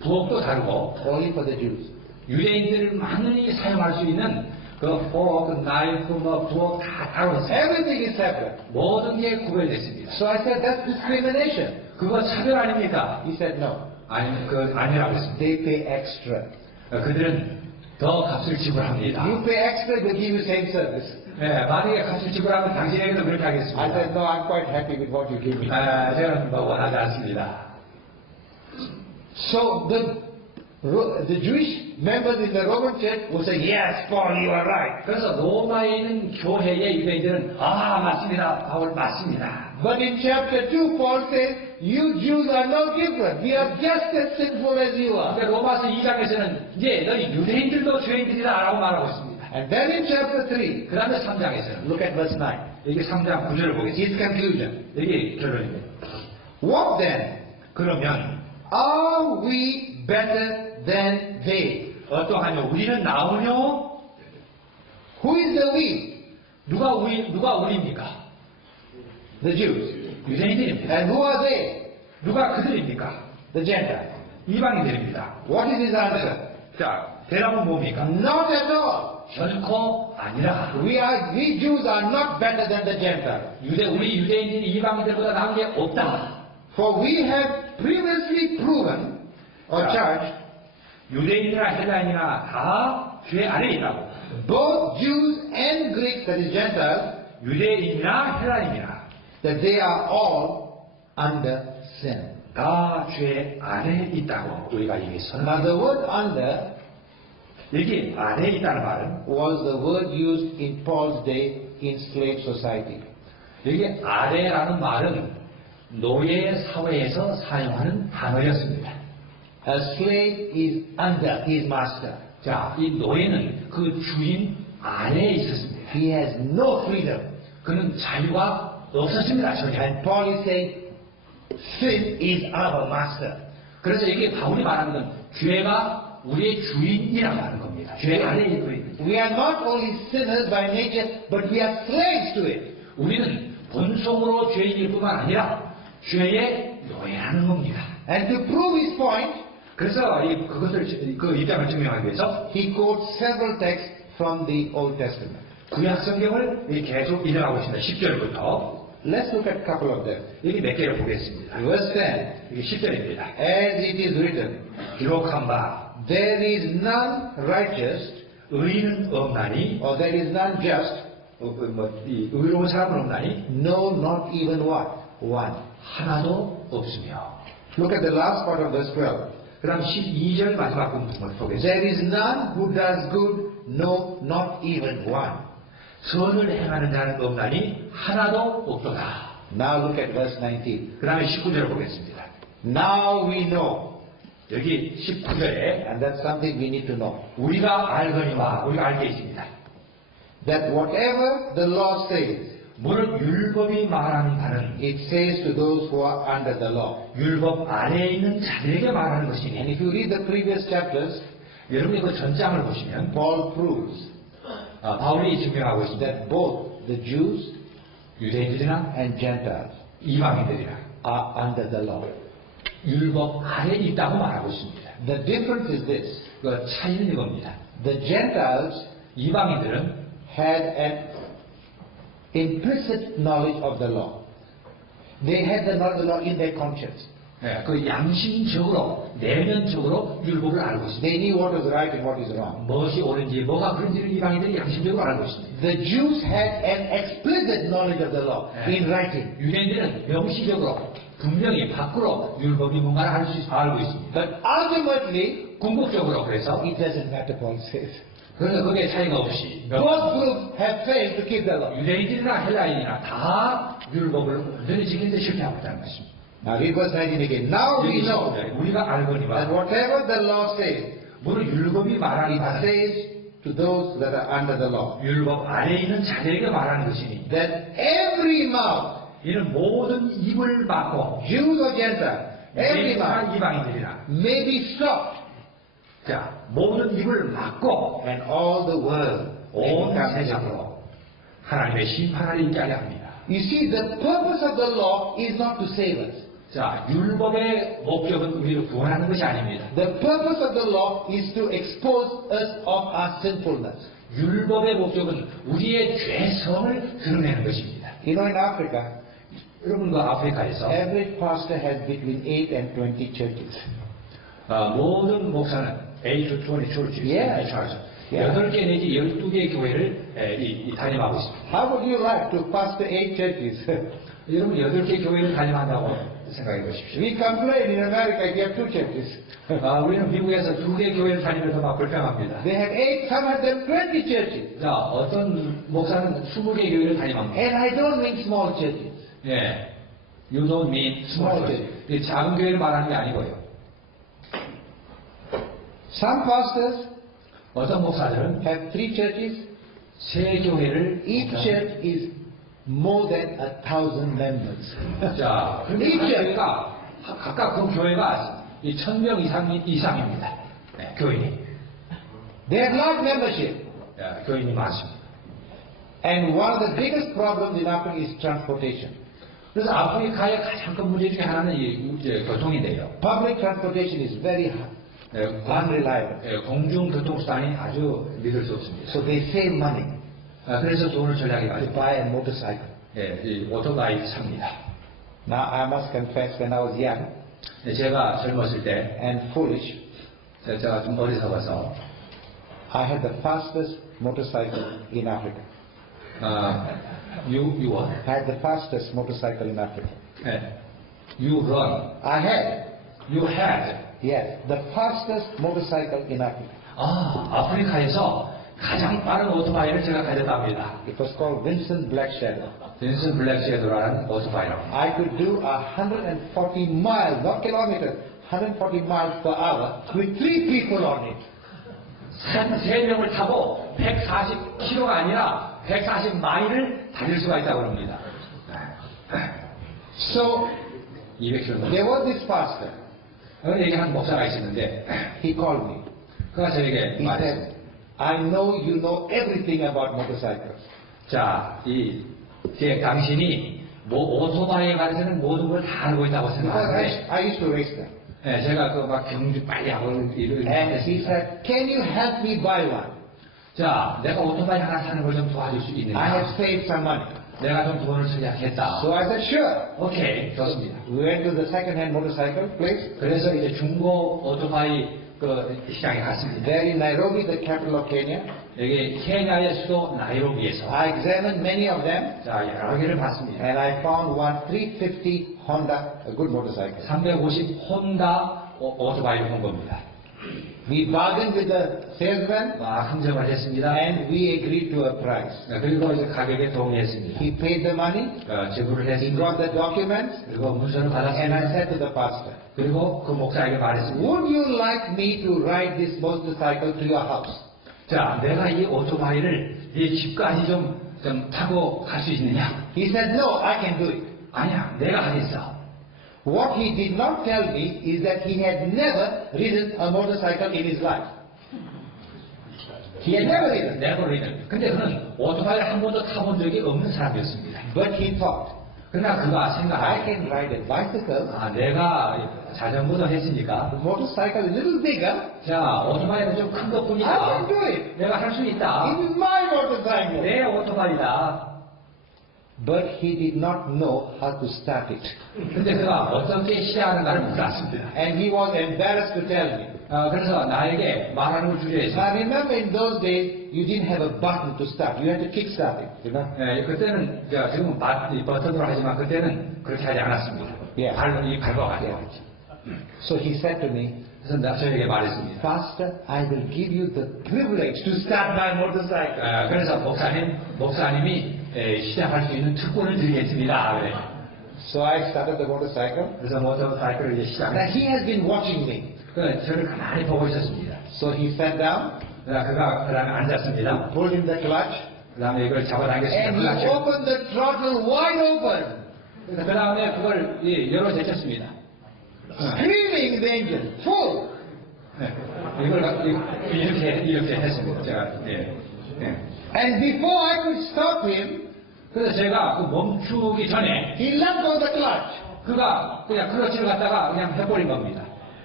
부엌도 다르고 only for the Jews. 유대인들만이 사용할 수 있는 그 포크, 나이프, 부엌 다 따로 있습니다. Everything is separate. 모든 게 구별됐습니다. So I said, that's discrimination. 그거 차별 아닙니까? He said, no. 아니라고 했습니다. They pay extra. 그들은 더 값을 지불합니다. You pay extra, they give you same service. 네, 만약에 값을 지불하면 당신에게도 그렇게 하겠습니다. I said, no, I'm quite happy with what you give me. 저는 뭐 원하지 않습니다. So the Jewish members in the Roman church will say, yes, Paul, you are right. 그래서 로마에 있는 교회의 유대인들은 맞습니다. 바울 맞습니다. But in chapter 2, Paul says, you Jews are no different. We are just as sinful as you are. 근데 로마서 2장에서는 이제 너희 유대인들도 죄인들이다라고 말하고 있습니다. And then in chapter 3, 그 다음에 3장에서는 look at verse 9. 여기 3장 9절을 보겠습니다. His conclusion. 여기 결론입니다. What then? 그러면 Are we better than they? 어떠하뇨? 우리는 나오뇨? Who is the we? 누가 우리입니까? The Jews. 유대인들입니다. And who are they? 누가 그들입니까? The Gentiles. 이방인들입니다. What is his answer? 자, 대답은 뭡니까? Not at all. 결코 아니라. We Jews are not better than the Gentiles. 우리 유대인들이 이방인들보다 나은 게 없다. For we have previously proven or charged 유대인이나 헬라인이나 다 죄 아래에 있다고. both Jews and Greeks, that is Gentiles, 유대인이나 헬라인이나 that they are all under sin. 다 죄 아래에 있다고 우리가 이미 선언. Now the word under 여기 아래에 있다는 말은 was the word used in Paul's day in slave society. 여기 아래라는 말은 노예 사회에서 사용하는 단어였습니다. A slave is under his master. 자, 이 노예는 그 주인 아래에 있었습니다. He has no freedom. 그는 자유가 없었습니다. 전혀. And Paul is saying, sin is our master. 그래서 이게 바울이 말하는 건 죄가 우리의 주인이라고 하는 겁니다. 죄 아래에 있고 있는. We are not only sinners by nature, but we are slaves to it. 우리는 본성으로 죄인일 뿐만 아니라 죄의 노예라는 겁니다. And to prove his point, 그래서 그 입장을 증명하기 위해서 he quotes several texts from the Old Testament. 구약 성경을 계속 인용하고 있습니다. 10절부터 Let's look at a couple of them. 여기 몇 개를 보겠습니다. Verse 10. 이게 10절입니다. As it is written, 기록한 바 there is none righteous, 의인은 없나니 or there is none just, 이 의로운 사람은 없나니 no, not even what? One. 하나도 없으며. Look at the last part of verse 12. 그 다음 12절 마지막 부분을 보겠습니다. There is none who does good, no, not even one. 선을 행하는 자는 없나니 하나도 없도다. Now look at verse 19. 그 다음에 19절을 보겠습니다. Now we know, 여기 19절에 and that's something we need to know, 우리가 알거니와 우리가 알게 있습니다. that whatever the law says, 무릇 율법이 말하는 바는 it says to those who are under the law. 율법 아래에 있는 자들에게 말하는 And 것이니 if you read the previous chapters, 여러분이 그 전장을 보시면 Paul proves 바울이 증명하고 있습니다. that both the Jews 유대인들이나 and Gentiles 이방인들이나 are under the law. 율법 아래에 있다고 말하고 있습니다. The difference is this. 그 차이는 이겁니다. The Gentiles 이방인들은 had an implicit knowledge of the law. They had the knowledge of the law in their conscience. 그 양심적으로 내면적으로 율법을 알고 있습니다. They knew what was right and what is wrong. 무엇이 옳은지 뭐가 그런지를 이방인들이 양심적으로 알고 있습니다. The Jews had an explicit knowledge of the law in writing. 유대인들은 명시적으로 분명히 밖으로 율법이 뭔가를 알고 있습니다. But ultimately, 궁극적으로 그래서 it doesn't matter, Paul says. 그래서 거기에 차이가 없이 Both groups have failed to keep the law. 유대인들이나 헬라인이나 다 율법을 완전히 지키는데 실패하고 있다는 것입니다. Now read verse 19 again. Now we know 우리가 that 알거니와 whatever the law says, 무릇 율법이 말하는 it 바는 says to those that are under the law, 율법 아래에 있는 자들에게 말하는 것이니 that every mouth, 이는 모든 입을 막고 Jews or Gentiles, every mouth 유대인이나 이방인들이나 may be stopped, 자 모든 입을 막고 and all the world may 온 become guilty. 세상으로 하나님의 심판을 있게 하려 합니다. You see, the purpose of the law is not to save us. 자, 율법의 목적은 우리를 구원하는 것이 아닙니다. The purpose of the law is to expose us of our sinfulness. 율법의 목적은 우리의 죄성을 드러내는 것입니다. You know, in Africa, 여러분 그 아프리카에서 average pastor has between 8 and 20 churches. 모든 목사는 8 to 20 churches, Yeah. 8개 내지 12개 교회를 담임하고 있습니다. How would you like to pastor 8 churches? 여러분 8개 교회를 담임한다고 생각해 보십시오. We complain in America if you have 2 churches. 우리는 미국에서 2개 교회를 다니면서 막 불평합니다. They have 8, some have them 20 churches. 자, 어떤 목사는 20개 교회를 담임합니다. And I don't mean small churches. 예. You don't mean small church. 이 작은 교회를 말하는 게 아니고요. Some pastors 어떤 목사들은 have 3 churches. 세 교회를 Each church is more than 1,000 members. 자, Each church. 교회가 각각 그 교회가 1,000명 이상입니다. 네, 교인이. They have large membership. 교인이 많습니다. And one of the biggest problems in Africa is transportation. 그래서 아프리카의 가장 큰 문제 중에 하나는 이 교통인데요. Public transportation is very unreliable. 공중교통수단이 아주 믿을 수 없습니다. So they save money 그래서 돈을 절약해 to 가지고 buy a motorcycle. 이 오토바이를 삽니다. Now I must confess, when I was young 제가 젊었을 때 and foolish, 제가 좀 어리석어서 I had the fastest motorcycle in Africa. You what? I had the fastest motorcycle in Africa. You run. I had, You had. yes, the fastest motorcycle in Africa. 아프리카에서 가장 빠른 오토바이를 제가 가졌답니다. It was called Vincent Black Shadow. 빈슨 블랙쉐도라는 오토바이라고. I could do 140 miles, not kilometers, 140 miles per hour with 3 people on it. 3명을 타고 140km가 아니라 140마일을 달릴 수가 있다고 합니다. So 200km. there was this pastor. 여기 한 목사가 있었는데 He called me. 그가 저에게 He 말했어요. said, I know you know everything about motorcycles. 자, 당신이 오토바이에 관해서는 모든 걸 다 알고 있다고 Because 생각하는데 I used to race them. 제가 막 경주 빨리 하고 이런 And he said, can you help me buy one? 자, 내가 오토바이 하나 사는 걸 좀 도와줄 수 I 있느냐? have saved some money. 내가 좀 돈을 절약했다. So I said, sure. 오케이, 좋습니다. We went to the second-hand motorcycle place. 그래서 이제 중고 오토바이 그 시장에 갔습니다. There in Nairobi, the capital of Kenya. 여기 케냐의 수도 나이로비에서 I examined many of them. 자, 여러 개를 봤습니다. And I found one 350 Honda, a good motorcycle. 350 혼다 오토바이를 본 겁니다. We bargained with the salesman 막 흥정을 했습니다. and we agreed to a price. 그리고 이제 가격에 동의했습니다. He paid the money, 지불을 he 했습니다. got the documents, 그리고 문서를 and I 받았습니다. said to the pastor, 그리고 그 목사에게 말했습니다. would you like me to ride this motorcycle to your house? 자, 내가 이 오토바이를 네 집까지 좀 타고 갈 수 있느냐? He said, no, I can do it. 아니야, 내가 하겠어. What he did not tell me is that he had never ridden a motorcycle in his life. He had never ridden. 네버리는. 근데 그는 오토바이를 한 번도 타본 적이 없는 사람이었습니다. But he thought, 그러나 그가 I 생각하기에 can ride a bicycle. 내가 자전거도 했으니까 The motorcycle is a little bigger. 자, 오토바이는 좀 큰 I 것뿐이다. can do it. 내가 할 수 있다. It is my motorcycle. 내 오토바이다. But he did not know how to start it. 근데 그가 어떻게 시작하는가를 몰랐습니다. And he was embarrassed to tell me. 그래서 나에게 말하는 걸 주저했어요. I remember in those days, you didn't have a button to start. You had to kick start it, you know. 그때는 지금은 버튼으로 하지만 그때는 그렇게 하지 않았습니다. 예. 밟아가지고. So he said to me, 그래서 저에게 말했습니다. Pastor, I will give you the privilege to start my motorcycle. 그래서 목사님이 시작할 수 있는 특권을 드리겠습니다. 그래. So I started the motorcycle. 그래서 모터사이클을 이제 Now 시작했어요. he has been watching me. 저를 가만히 보고 있었습니다. So he sat down, 그가 그다음에 앉았습니다. pulled in the clutch, 그다음에 이걸 and 잡아당겼습니다. he opened the throttle wide open, 그다음에 그걸 열어 제쳤습니다. screaming the engine, full. 이걸 이렇게 했습니다. 제가 And before I could stop him, 그래서 제가 그 멈추기 전에 he let go the clutch. 그가 그냥 클러치를 갖다가 그냥 해버린 겁니다.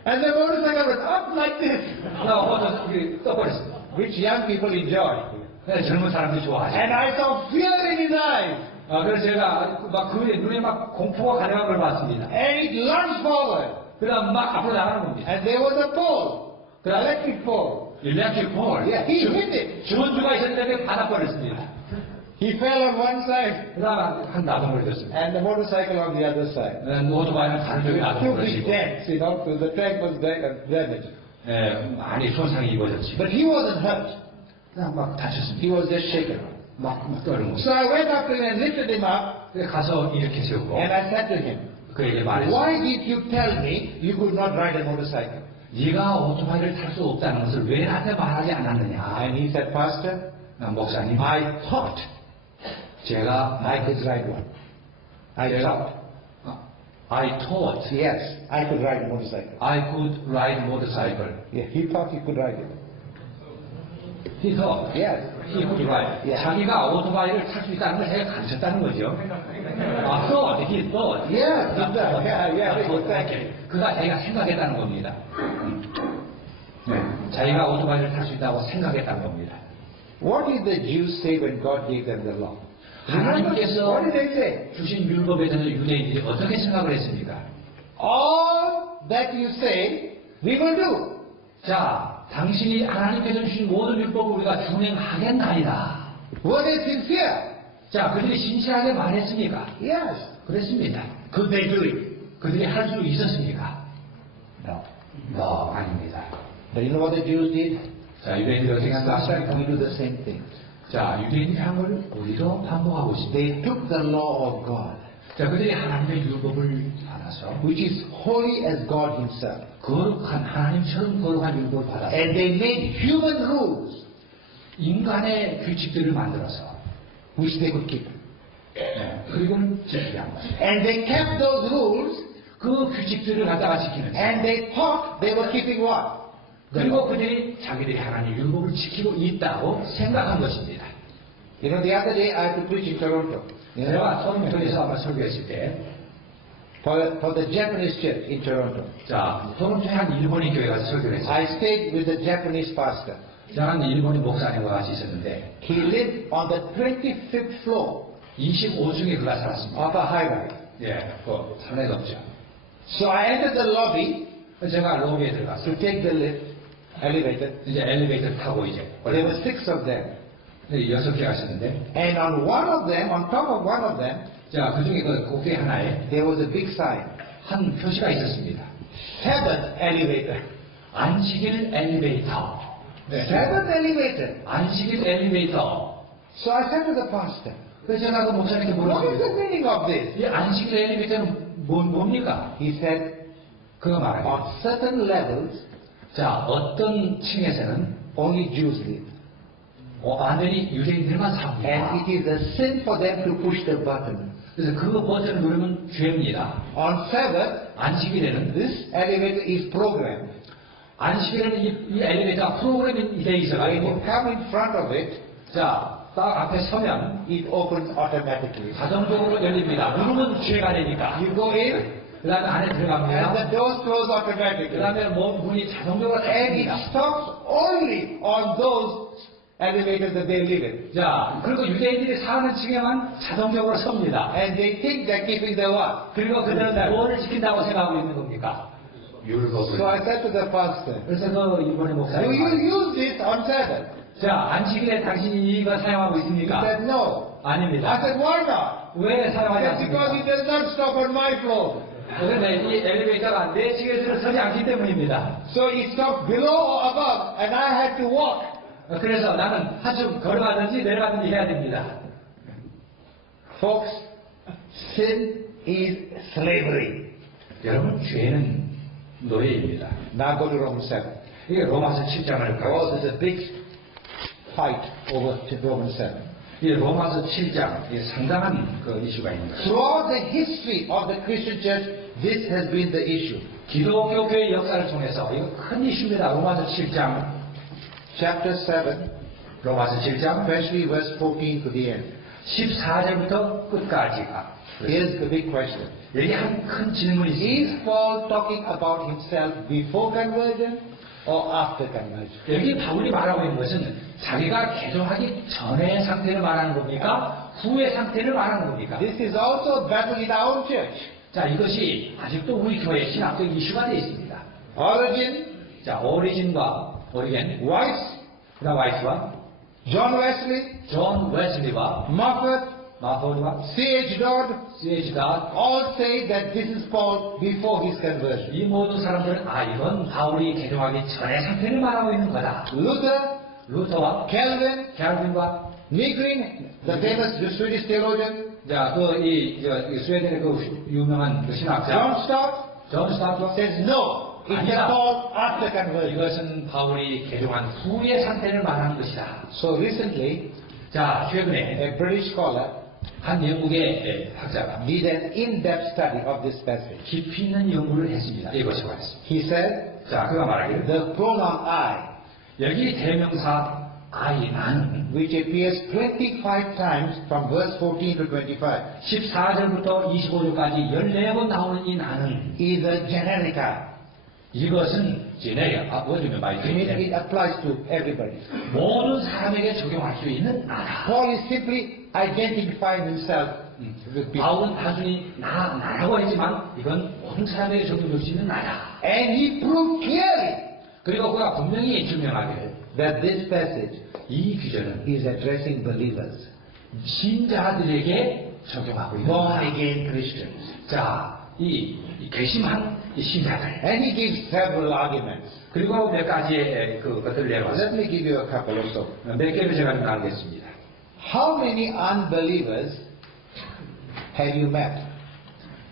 And the motorcycle went up like this, 떠버렸습니다. which young people enjoy. 젊은 사람들이 좋아하죠. And I saw fear in his eyes. 그래서 제가 막 그 눈에 막 공포가 가득한 걸 봤습니다. And it lunged forward. 그다음 막 앞으로 나가는 겁니다. And there was a pole, electric pole. 일렉트릭 폴. Yeah, he hit it. 전주가 있었는데 받아버렸습니다. He fell on one side, 그다음 한 놔둬버렸습니다. and the motorcycle on the other side. 오토바이는 다른 쪽에 Took 놔둬버리고 his dents, you know, so the tank was damaged. 많이 손상이 입어졌지. But he wasn't hurt. 그냥 막 다쳤습니다. He was just shaken. 막 떨는 거죠. So I went up to him and lifted him up, 가서 이렇게 세우고 and I said to him, 그에게 말했어. why did you tell me you could not ride a motorcycle? 네가 오토바이를 탈 수 없다는 것을 왜 나한테 말하지 않았느냐? And he said, Pastor, 목사님, I thought 제가 I could ride one. I thought. I thought Yes, I could ride a motorcycle. I could ride motorcycle. Yeah, he thought he could ride it. He thought. Yes. He could drive. Yeah. 자기가 오토바이를 탈 수 있다는 걸 자기가 가르쳤다는 거죠. thought. He thought. Yeah, he thought. Yeah, exactly. 그가 자기가 생각했다는 겁니다. 자기가 오토바이를 탈 수 있다고 생각했다는 겁니다. What did the Jews say when God gave them the law? Remember, 하나님께서 what did they say? 주신 율법에 대해서 유대인들이 어떻게 생각을 했습니까? All that you say, we will do. 자, 당신이 하나님께서 주신 모든 율법을 우리가 준행하겠나이다. Were they sincere? 자, 그들이 진실하게 말했습니까? Yes. 그랬습니다. Could they do it? 그들이 할 수 있었습니까? No. No, 아닙니다. But you know what the Jews did? 자, 유대인들이 어떻게 Sometimes we 생각하십니까? do the same thing. 자, 유대인이 한 걸 우리도 반복하고 있습니다. They took the law of God, 자, 그들이 하나님의 율법을 받아서 which is holy as God Himself, 거룩한 하나님처럼 거룩한 율법을 받아서 and they made human rules 인간의 규칙들을 만들어서 which they could keep. 그리고는 지키게 한 것입니다. And they kept those rules, 그 규칙들을 갖다가 지키는 거예요. and they thought they were keeping what? 그리고 그들이 자기들이 하나님 율법을 지키고 있다고 생각한 것입니다. You know, the other day I had to preach in Toronto. 제가 토론토에서 아마 설교했을 때, For the Japanese church in Toronto. 자, 토론토에 한 일본인 교회 가서 설교를 했어요. I stayed with the Japanese pastor. 제가 한 일본인 목사님과 같이 있었는데, He lived on the 25th floor 25층에 그가 살았습니다. of a high-rise. 예, 그 산에 없죠. So I entered the lobby 그래서 제가 로비에 들어갔어요. to take the lift, elevator. 이제 엘리베이터를 타고 이제 There were 6 of them. 6개가 있었는데, And on one of them, on top of one of them, 자, 그 중에 그 꼭대기 하나에 there was a big sign. 한 표시가 있었습니다. 7th elevator. 안식일 엘리베이터. 7th elevator. 안식일 엘리베이터. So I said to the pastor, 그래서 제가 그 목사님께 what is 물었습니다. the meaning of this? 이 안식일 엘리베이터는 뭡니까? He said, 그거 말하죠. on certain levels, 자, 어떤 층에서는 only Jews live. 완전히 유대인들만 삽니다. And it is a sin for them to push the button. 그래서 그 버튼을 누르면 죄입니다. On Sabbath, 안식일에는 this elevator is programmed. 안식일에는 이 엘리베이터가 프로그램이 되어 When 있어가지고 you come in front of it, 자, 딱 앞에 서면 it opens automatically. 자동적으로 열립니다. 누르면 죄가 되니까. You go in, 그 다음에 안에 and 들어갑니다. the doors close 그 automatically. 다음에 문이 자동적으로 And it 닫힙니다. stops only on those elevators that they live in. 자, 그리고 유대인들이 사는 층에만 자동적으로 섭니다. And they think they're keeping the what? 그리고 그들은 뭐를 지킨다고 생각하고 있는 겁니까? So 율법을. I said to the pastor, 그래서 그 일본의 do 목사님, you use this on Sabbath? 자, 안식일에 당신이 이거 사용하고 He 있습니까? said, no. I 아닙니다. said, why not? 왜 He 사용하지 said, because 않습니까? it does not stop on my floor. 그런데 이 엘리베이터가 내 층에서 서지 않기 때문입니다. So it stopped below or above, and I had to walk. 그래서 나는 한숨 걸어가든지 내려가든지 해야 됩니다. Folks, sin is slavery. 여러분, 죄는 노예입니다. Now go to Romans 7. 이게 로마서 7장을 Oh, 가겠습니다. there's a big fight over Romans 7. 이 로마서 7장, 이 상당한 그 이슈가 있는 거예요. Throughout the history of the Christian church, this has been the issue. 기독교교의 역사를 통해서 이거 큰 이슈입니다. 로마서 7장, Chapter 7, 로마서 7장 especially verse 14 to the end. 14절부터 끝까지가 Here's the big question. 여기 한 큰 질문이 Is 있습니다. Paul talking about himself before conversion or after conversion? 여기 바울이 말하고 있는 것은 자기가 개종하기 전의 상태를 말하는 겁니까? 후의 상태를 말하는 겁니까? This is also a battle in our own church. 자, 이것이 아직도 우리 교회 신학적 이슈가 되어 있습니다. Origen, 자, 오리겐, Weiss, 그다음 와이스와 John Wesley, 존 웨슬리와 Moffat, 마포리와 C.H. Dodd, C.H.가 all say that this is Paul before his conversion. 이 모든 사람들은 이건 바울이 개종하기 전의 상태를 말하고 있는 거다. Luther, 루터와 Calvin, 캘빈과 Nygren, the famous Swedish theologian, 자, 이 스웨덴의 그 유명한 그 신학자 John Stott, 존 스타트 says no, it's 아니다. Paul after conversion. 이것은 바울이 개종한 후의 상태를 말하는 것이다. So recently, 자, 최근에 a British scholar 한 영국의 학자가 did an in-depth study of this passage. 깊이 있는 연구를 했습니다. 이것에 관해서. He said, 자, 그가 말하기를 the pronoun I 여기 대명사 나는 which appears 25 times from verse 14 to 25, 14절부터 25절까지 14번 나오는 이 나는 is a generica. 이것은 제네리아, what do you mean by It means generic? it applies to everybody. 모든 사람에게 적용할 수 있는 나다. Paul is simply identifying himself with people. 바울은 단순히 나라고 했지만 이건 모든 사람에게 적용될 수 있는 나다. And he proved clearly 그리고 그가 분명히 증명하기를 that this passage 이 규절은 is addressing believers, 신자들에게 적용하고 있는 born 거다. again Christians. 자, 이 개심한 이 신자들. And he gives several arguments. 그리고 몇 가지의 그것들을 내려왔습니다. Let me give you a couple or so. 몇 개를 제가 좀 나누겠습니다. How many unbelievers have you met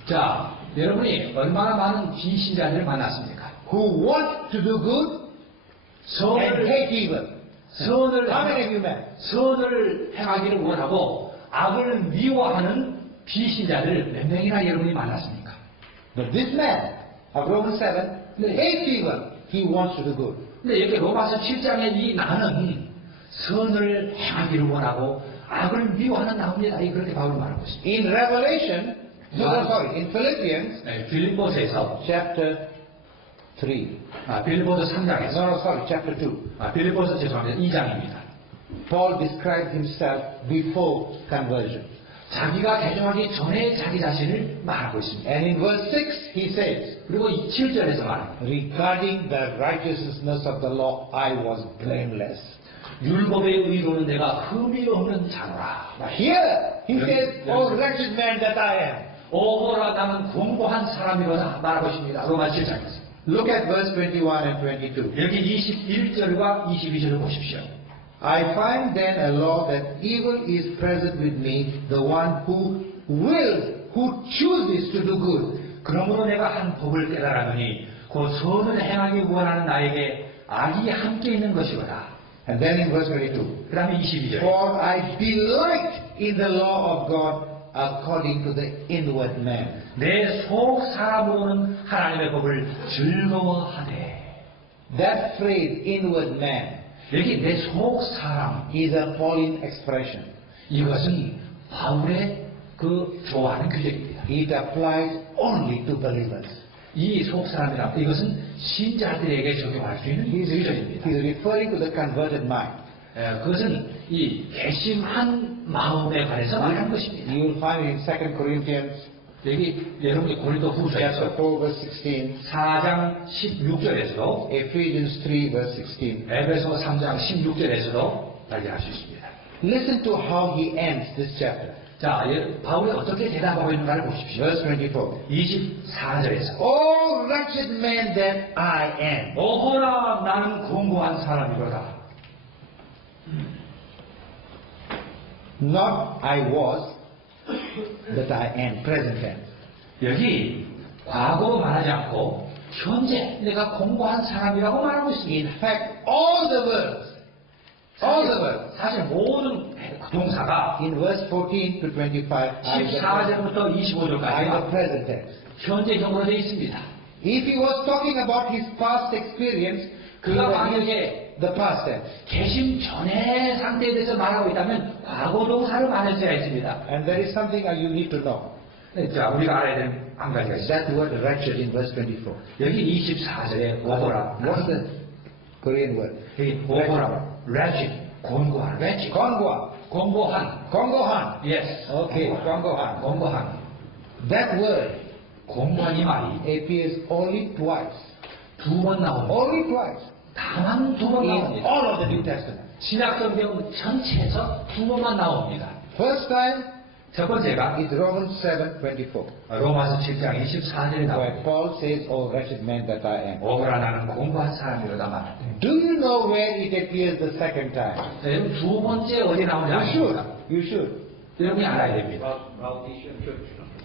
자, 여러분이 얼마나 많은 비신자들을 만났습니까? who want to do good and 선을, hate evil? 선을, How many have you met? 선을 행하기를 원하고 악을 미워하는 비신자들을 몇 명이나 여러분이 만났습니까? But this man of Romans 7 hates evil. He wants to do good. 근데 여기 로마서 7장에 이 나는 선을 행하기를 원하고 악을 미워하는 나옵니다. 그렇게 바울이 말하고 있습니다. In Revelation, in Philippians 네, 빌립보서에서 chapter 3. 빌립보서 3장에서 chapter 2. 빌립보서 죄송합니다. 2장입니다. Paul described himself before conversion. 자기가 개종하기 전에 자기 자신을 말하고 있습니다. And in verse 6 he says, 그리고 7절에서 말합니다. regarding the righteousness of the law, I was blameless. 율법의 의로는 내가 흠이 없는 자노라. Here he says, oh wretched man that I am. 오호라 나는 공고한 사람이로다 말하고 있습니다. 로마 7장에서. Look at verse 21 and 22. 여기 21절과 22절을 보십시오. I find then a law that evil is present with me, the one who chooses to do good. 그러므로 내가 한 법을 깨달았느니 그 선을 행하기 원하는 나에게 악이 함께 있는 것이로다. And then in verse 22, 그 다음에 22절. for I delight in the law of God according to the inward man. 내 속 사람으로는 하나님의 법을 즐거워하되. That phrase, inward man, 여기 내 속 사람, is a Pauline expression. 이것은 바울의 좋아하는 규정입니다. It applies only to believers. 이 속 사람이라 이것은 신자들에게 적용할 수 있는 규정입니다. He's referring to the converted mind. 그것은 이 개심한 마음에 관해서 말하는 것입니다. You will find in 2 Corinthians 여기 여러분이 고린도 chapter 후서에서 4 verse 16, 4장 16절에서도 Ephesians 3 verse 16. 에베소 3장 16절에서도 발견할 수 있습니다. Listen to how he ends this chapter. 자, 바울이 어떻게 대답하고 있는가를 보십시오. Verse 24. 24절에서 Oh wretched man that I am. 오호라 나는 공고한 사람이로다. Not I was, but I am. Present tense. 여기 과거로 말하지 않고 현재 내가 공고한 사람이라고 말하고 있습니다. In fact, all the verbs 사실 모든 동사가 in verse 14 to 25 are in the 14절부터 are in the 25절까지 present tense. 현재형으로 되어 있습니다. If he was talking about his past experience, he 그가 would use 만약에 the past tense. 개심 전의 상태에 대해서 말하고 있다면 과거 동사를 말했어야 했습니다. And there is something you need to know. 자, 우리가 알아야 되는 한 가지가 있습니다. That word wretched in verse 24. 여기 24절에 오호라. What's the Korean word? 여기 오호라. wretched. 곤고한. wretched. 공고한. Kongohan. yes. Okay, kongohan. 공고한. That word 공고한 이 말이 appears only twice. 두 번 나옵니다. Only twice. 다만 두 번 In 나옵니다. all of the New Testament. 신약성경 전체에서 두 번만 나옵니다. First time 첫 번째가 is Romans 7:24, 로마서 7장 24절에 where 나옵니다. Paul says, "Oh wretched man that I am." 오호라 나는 공고한 사람이로다 말하되. Do you know where it appears the second time? 여러분 두 번째 어디 나오냐? You should. You should. 여러분이 알아야 됩니다.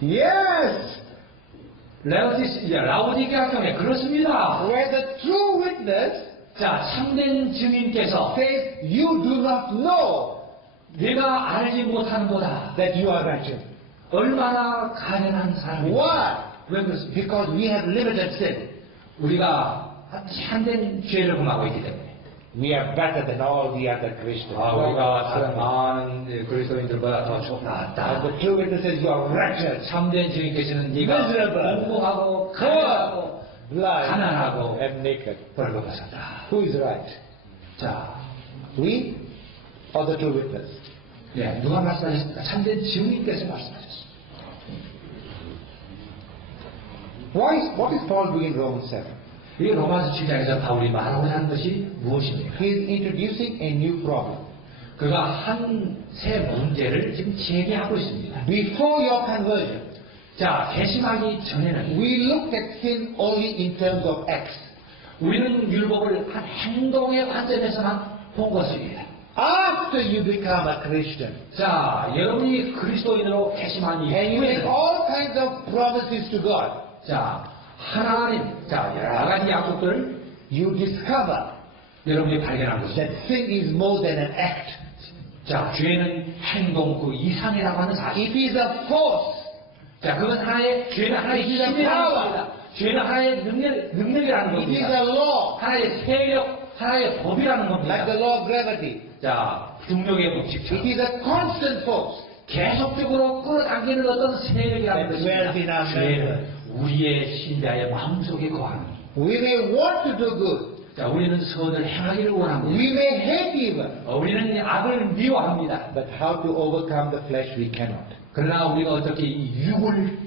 Yes. 라우디게아 교회 그렇습니다. Where the true witness 자, 참된 증인께서 says, "You do not know 내가 알지 못하는도다. that you are wretched." 얼마나 가련한 사람인가. Why? 왜 그렇습니까? Because we have limited sin. 우리가 참된 죄를 범하고 있기 때문에. we are better than all the other Christians. 우리가 다른 많은 그리스도인들보다 더 And 낫다. the true witness says, you are wretched, 참된 증인께서는 네가 Miserable. 공고하고 가난하고 blind, 가난하고 and naked. 벌거벗었다. Who is right? 자, We or the true witness? 네, 누가 말씀하셨습니까? 참된 증인께서 말씀하셨습니다. What is Paul doing in Romans 7? 이 로마서 7장에서 바울이 말하고자 하는 것이 무엇입니까? He is introducing a new problem. 그가 한 새 문제를 지금 제기하고 있습니다. Before your conversion, 자, 개심하기 전에는 we looked at sin only in terms of acts. 우리는 율법을 한 행동의 관점에서만 본 것입니다. After you become a Christian, 자, 여러분이 그리스도인으로 개심한 and you make 이후에는 all kinds of promises to God, 자, 하나님, 자, 여러 가지 약속들을 you discover 여러분이 발견한 것입니다. that sin is more than an act. 자, 죄는 행동 그 이상이라고 하는 사실. It is a force. 자, 그건 죄는 하나의 It is a 힘이라는 power. 겁니다. 죄는 하나의 능력이라는 It is a 겁니다. law, 하나의 세력, 하나의 법이라는 like 겁니다. the law of gravity. 자, 중력의 It 법칙처럼 is a constant force. 계속적으로 끌어당기는 어떤 세력이라는 That dwells in our 것입니다. 죄는 우리의 신자의 마음속에 거하는. We may want to do good. 자, 우리는 선을 행하기를 원합니다. We may hate evil. 우리는 악을 미워합니다. But how to overcome the flesh we cannot. 그러나 우리가 어떻게 이 육을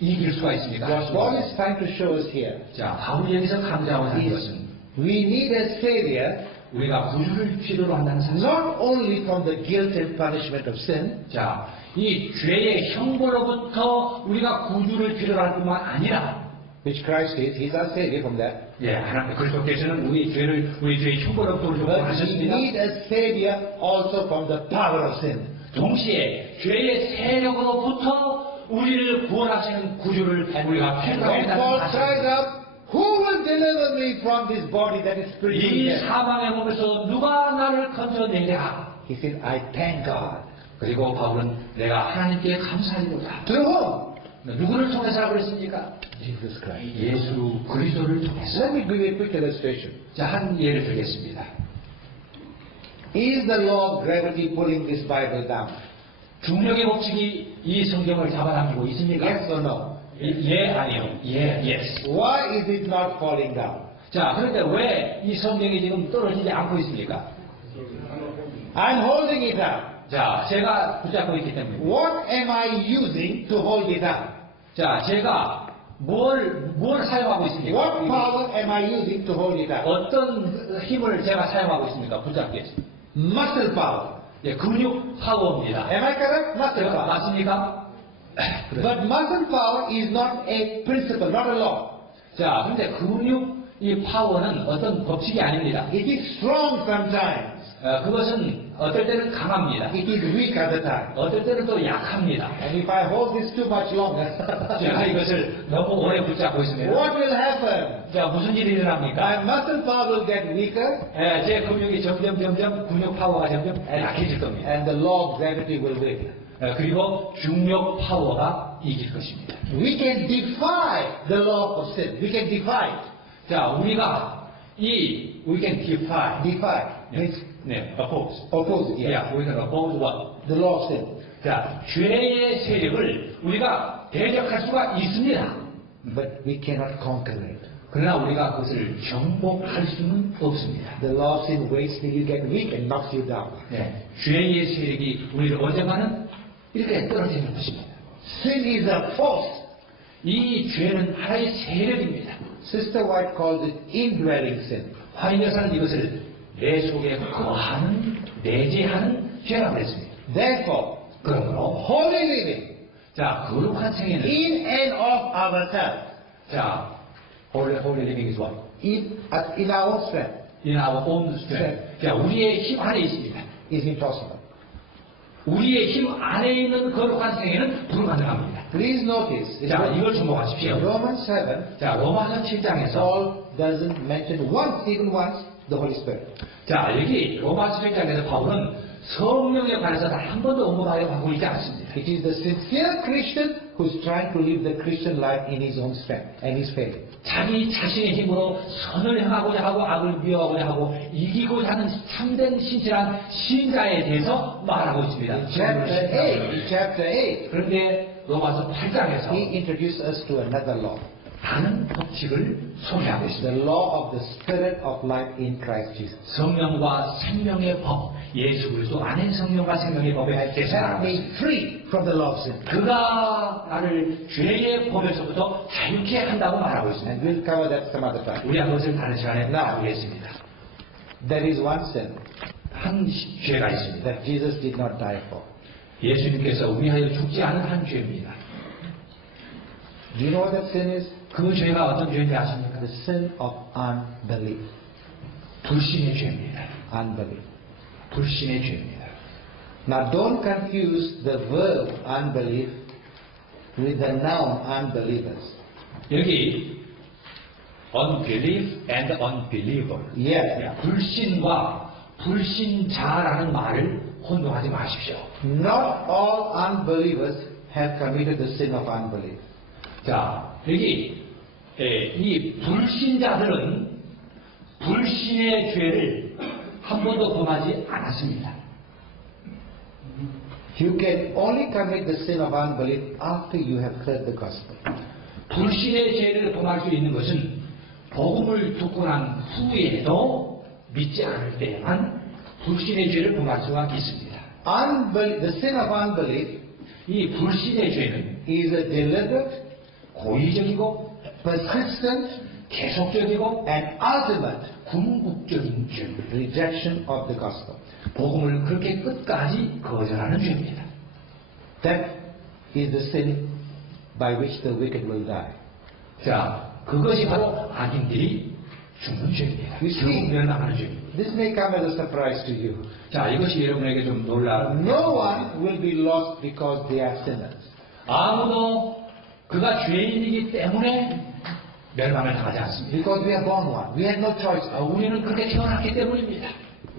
이길 수가 있습니까? What Paul is trying to show us here 자, 바울이 여기서 강조하고 하는 is 것은 we need a savior 우리가 구주를 필요로 한다는 사실. not only from the guilt and punishment of sin, 자, 이 죄의 형벌로부터 우리가 구주를 필요로 할 뿐만 아니라 which Christ is, He's our savior from that. 예, 하나님 그리스도께서는 우리 죄의 형벌로부터 우리를 But we 구원하셨습니다. need a savior also from the power of sin. 동시에 죄의 세력으로부터 우리를 구원하시는 구주를 우리가 And 필요로 when Paul 한다는 cries 사실. out, who will deliver me from this body that is spiritually 이 dead? 사망의 몸에서 누가 나를 건져내랴. He said, I thank God. 그리고 바울은 내가 하나님께 감사하리로다. Through whom? 누구를 통해서라고 그랬습니까? Jesus Christ. 예수 그리스도를 통해서. Let me give you a quick illustration. 자, 한 예를 들겠습니다. Is the law of gravity pulling this Bible down? 중력의 법칙이 이 성경을 잡아당기고 있습니까? Yes or no? 예, 아니요. 예, yes. Why is it not falling down? 자, 그런데 왜 이 성경이 지금 떨어지지 않고 있습니까? I'm holding it up. 자, 제가 붙잡고 있기 때문에. What am I using to hold it up? 자, 제가 뭘 사용하고 있습니까? What power am I using to hold it up? 어떤 힘을 제가 사용하고 있습니까? 붙잡기 위해서. Muscle power. 예, 근육 파워입니다. Am I correct? Muscle power. 맞습니까? But muscle power is not a principle, not a law. 자, 근데 근육 이 파워는 어떤 법칙이 아닙니다. It is strong sometimes. 그것은 어떨 때는 강합니다. It is weak at the time. 어떨 때는 또 약합니다. And if I hold this too much longer, 제가 이것을 너무 오래 붙잡고 있으면 what will happen? 자, 무슨 일이 일어납니까? My muscle power will get weaker 제 근육이 점점 근육 파워가 점점 약해질 겁니다. and the law of gravity will win. 그리고 중력 파워가 이길 것입니다. We can defy the law of sin. We can defy it. 자, 우리가 we can defy. Defy means 네, oppose. oppose it. Yeah, we can oppose what? The law of sin. 자, 죄의 세력을 우리가 대적할 수가 있습니다. But we cannot conquer it. 그러나 우리가 그것을 정복할 수는 없습니다. The law of sin waits till you get weak and knocks you down. 네, 죄의 세력이 우리를 언젠가는 이렇게 떨어지는 것입니다. Sin is a force. 이 죄는 하나의 세력입니다. Sister White calls it indwelling sin. 화인 여사는 이것을 내 속에 거하는, 내재하는 죄라고 했습니다. Therefore, 그러므로 holy living 자, 거룩한 생애는 in and of ourselves, 자, holy living is what? in our own strength, In our own strength. 자, 우리의 힘 안에 있습니다. is impossible. 우리의 힘 안에 있는 거룩한 생애는 불가능합니다. Please notice, 자, 이걸 in 주목하십시오. Romans 7, 자, 로마서 7장에서 Paul doesn't mention once, even once, the Holy Spirit. 자, 여기 로마서 7장에서 바울은 성령에 관해서 단 한 번도 언급하려고 하고 있지 않습니다. It is the sincere Christian who's trying to live the Christian life in his own strength and is failing. 자기 자신의 힘으로 선을 행하고자 하고 악을 미워하고자 하고 이기고자 하는 참된 신실한 신자에 대해서 말하고 있습니다. Chapter 8, 그런데 로마서 8장에서 he introduced us to another law. 다른 법칙을 소개하고 있습니다. The law of the Spirit of life in Christ Jesus. 성령과 생명의 법, 예수 그리스도 안에 성령과 생명의 법에 대해서 Set 말하고 me 있습니다. free from the law of sin. 그가 나를 죄의 법에서부터 자유케 한다고 말하고 있습니다. And we'll cover that some other time. 우리가 그것을 다른 시간에 나누겠습니다. There is one sin 한 죄가 있습니다. that Jesus did not die for. 예수님께서 위하여 죽지 않은 한 죄입니다. Do you know what that sin is? 그 죄가 어떤 죄인지 아십니까? The sin of unbelief. 불신의 죄입니다. Unbelief. 불신의 죄입니다. Now don't confuse the verb unbelief with the noun unbelievers. 여기 unbelief and unbeliever. Yes. 불신과 불신자라는 말을 혼동하지 마십시오. Not all unbelievers have committed the sin of unbelief. 자, 여기 이 불신자들은 불신의 죄를 한 번도 범하지 않았습니다. You can only commit the sin of unbelief after you have heard the gospel. 불신의 죄를 범할 수 있는 것은 복음을 듣고 난 후에도 믿지 않을 때에만 불신의 죄를 범할 수가 있습니다. The sin of unbelief 이 불신의 죄는 is a deliberate, 고의적이고 persistent, 계속적이고 and ultimate 궁극적인 죄, rejection of the gospel. 복음을 그렇게 끝까지 거절하는 죄입니다. That is the sin by which the wicked will die. 자, 그것이 바로 악인들이 죽는 죄입니다. You see, 결국 멸망하는 죄입니다. this may come as a surprise to you. 자, 이것이 여러분에게 좀 놀라운. No one will be lost because they are sinners. 아무도 그가 죄인이기 때문에 멸망을 당하지 않습니다. Because we are born one. We had no choice. 우리는 그렇게 태어났기 때문입니다.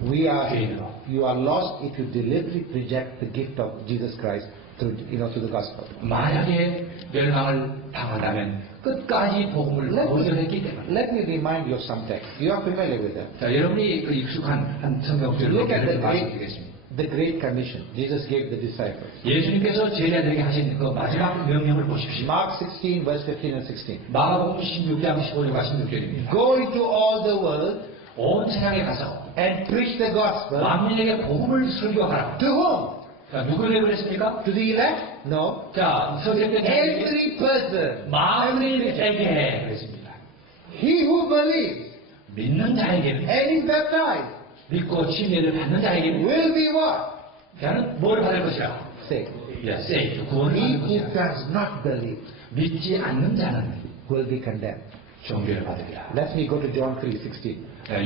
You are lost if you deliberately reject the gift of Jesus Christ through the gospel. 만약에 멸망을 당한다면 끝까지 복음을 거절했기 때문에. Let me remind you of some text. You are familiar with them. 자, 여러분이 그 익숙한 한 성경절을 Look at 말씀드리겠습니다. the Great Commission Jesus gave the disciples. 예수님께서 제자들에게 하신 그 마지막 명령을 보십시오. Mark 16, verse 15 and 16. 마가복음 16장 15절과 16절입니다. Go into all the world 온 세상에 가서 and preach the gospel. 만민에게 복음을 설교하라. To whom? 자, 누구에게 그랬습니까? To the elect? No. 자, 선생님께 Every person. 만민에게 그랬습니다. He who believes 믿는 자에게는 and is baptized 믿고 침례를 받는 자에게는 will be what? 자는 뭘 받을 것이라? Saved. saved. 구원을 He 받을 who 것이라. does not believe 믿지 않는 자는 will be condemned. 종교를 받으리라. Let me go to John 3:16.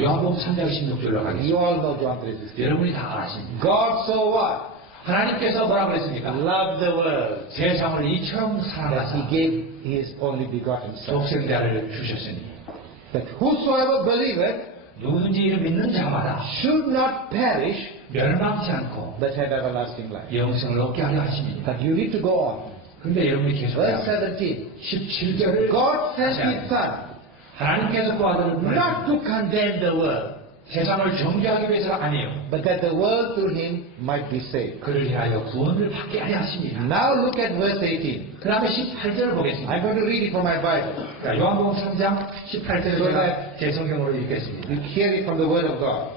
요한복음 3장 16절로 가겠습니다. You all know John 3:16. 여러분이 다 아십니다. God so what? 하나님께서 뭐라고 그랬습니까? Loved the world 세상을 이처럼 that He 사랑하사 gave His only begotten Son. 독생자를 주셨으니 That whosoever believeth 누구든지 이를 믿는 자마다 should not perish 멸망치 않고 but have everlasting life. 영생을 얻게 하려 하십니다. But you need to go on. 그런데 여러분이 계속 Verse 17. 17절을 God sent His Son 하나님께서 그 아들을 not to condemn the world, 세상을 정죄하기 위해서가 아니에요. but that the world through Him might be saved. 그를 위하여 구원을 받게 하려 하십니다. Now look at verse 18. 그 다음에 18절을 보겠습니다. I'm going to read it from my Bible. 자, 요한복음 3장 18절을 So 제가 that- 제 성경으로 읽겠습니다. You hear it from the Word of God.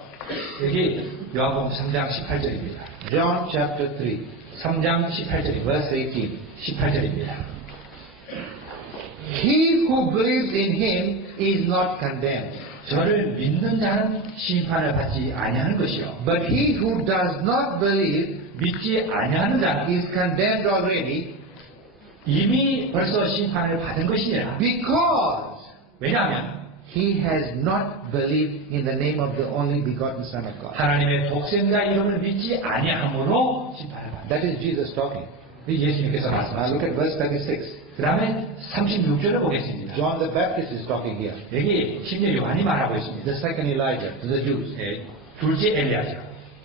여기 요한복음 3장 18절입니다. John chapter 3, 3장 18절입니다. verse 18. 18절입니다. He who believes in Him is not condemned, 저를 믿는 자는 심판을 받지 아니하는 것이요. but he who does not believe 믿지 아니하는 자는 is condemned already 이미 벌써 심판을 받은 것이니라. because 왜냐하면 he has not believed in the name of the only begotten Son of God. 하나님의 독생자 이름을 믿지 아니함으로 심판을 받는다. That is Jesus talking. 예수님께서 Now look 말씀하셨습니다. at verse 36. 그 다음에 36절을 보겠습니다. John the Baptist is talking here. 여기 심지어 요한이 말하고 있습니다. The second Elijah to the Jews. 둘째 엘리야죠.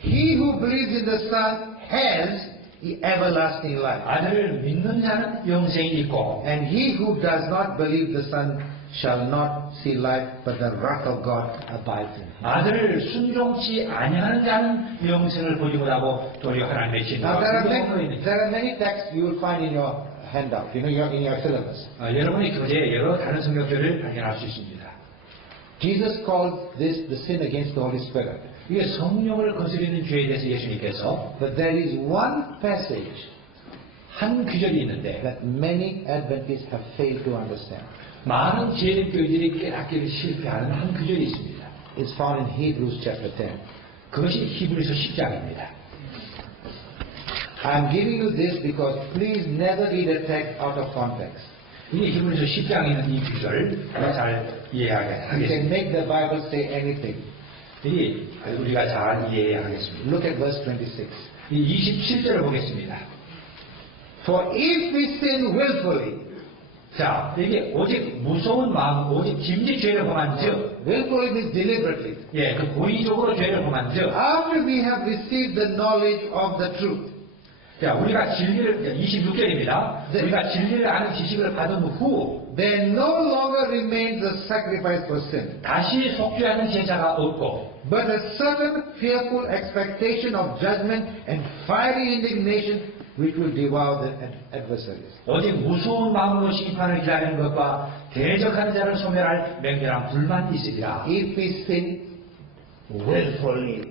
He who believes in the Son has everlasting life. 아들을 믿는 자는 영생이 있고 And he who does not believe the Son shall not see life, but the wrath of God abides in him. 아들을 순종치 아니하는 자는 영생을 보지 못하고 도리어 하나님의 Now 진노가 그들로 있는 there are many texts you will find in your handout, in your syllabus. 여러분이 교재에 여러 다른 성경들을 발견할 수 있습니다. Jesus called this the sin against the Holy Spirit. 이게 성령을 거스리는 죄에 대해서 예수님께서 But there is one passage 한 규절이 있는데 that many Adventists have failed to understand. 많은 재림교인들이 깨닫기를 실패하는 한 규절이 있습니다. It's found in Hebrews chapter 10. 그것이 히브리서 10장입니다. I'm giving you this because please never read a text out of context. 이 히브리서 10장에 있는 이 규절을 잘 이해하게 You can 하겠습니다. make the Bible say anything. 이 우리가 잘 이해해야 하겠습니다. Look at verse 26. 이 27절을 보겠습니다. For if we sin willfully, 자, 이게 오직 무서운 마음, 오직 짐짓 죄를 범한즉, willfully means deliberately. 예, 그 고의적으로 죄를 범한즉, After we have received the knowledge of the truth, 자, 우리가 진리를 26절입니다. 네. 우리가 진리를 아는 지식을 받은 후 there no longer remains a sacrifice for sin, 다시 속죄하는 제사가 없고, but a certain fearful expectation of judgment and fiery indignation which will devour the adversaries. 오직 무서운 마음으로 심판을 기다리는 것과 대적하는 자를 소멸할 맹렬한 불만이 있으리라. If we sin willfully.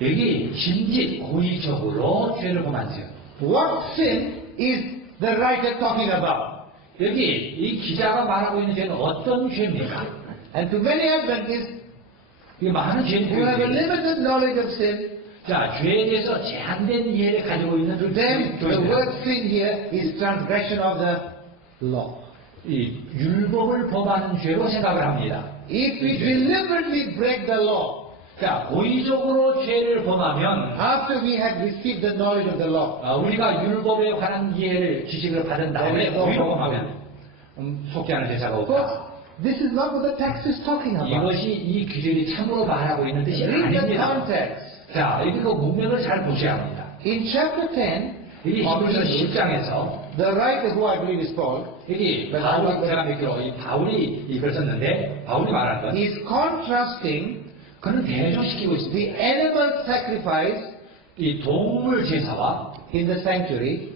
여기 짐짓 고의적으로 죄를 범한즉, What sin is the writer talking about? 여기 이 기자가 말하고 있는 죄는 어떤 죄입니까? And to many Adventists 이 많은 who have a 죄인들이 limited knowledge of sin, 자, 죄에 대해서 제한된 이해를 가지고 있는 to them the 교인들, word sin here is transgression of the law. 이 율법을 범하는 죄로 생각을 합니다. If we deliberately break the law 자, 고의적으로 죄를 범하면 after we had received the knowledge of the law, 우리가 율법에 관한 이해를 지식을 받은 다음에 고의로 범하면 속죄하는 제사가 없다. but this is not what the text is talking about. 이것이 이 규절이 참으로 말하고 있는 뜻이 Read the 아닙니다. context. 자, 여기 그 문맥을 잘 보셔야 합니다. In chapter 10, 이 of 히브리서 Hebrews, 10장에서 the writer who I believe is Paul 여기 바울, 제가 믿기로 이 바울이 이걸 썼는데 바울이 말한 건 is contrasting 그는 대조시키고 있습니다. the animal sacrifice 이 동물 제사와 in the sanctuary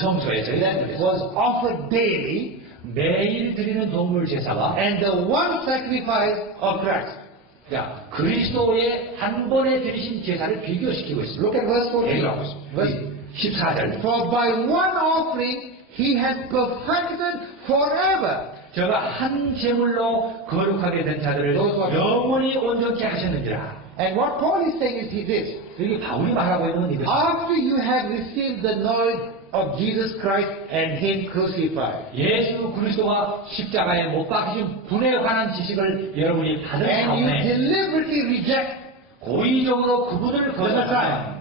성소에서 that was offered daily 매일 드리는 동물 제사와 and the one sacrifice of Christ. 자, 그리스도의 한 번에 드리신 제사를 비교시키고 있습니다. Look at verse 14. 얘기하고 있습니다. Verse, 14절. For by one offering he has perfected forever. 저가 한 제물로 거룩하게 된 자들을 영원히 온전케 하셨느니라. And what Paul is saying is this. 여기 바울이 말하고 있는 건 이것입니다. After you have received the knowledge of Jesus Christ and him crucified, 예수 그리스도가 십자가에 못 박히신 분에 관한 지식을 여러분이 받은 and you 다음에 deliberately reject 고의적으로 그분을 거절하면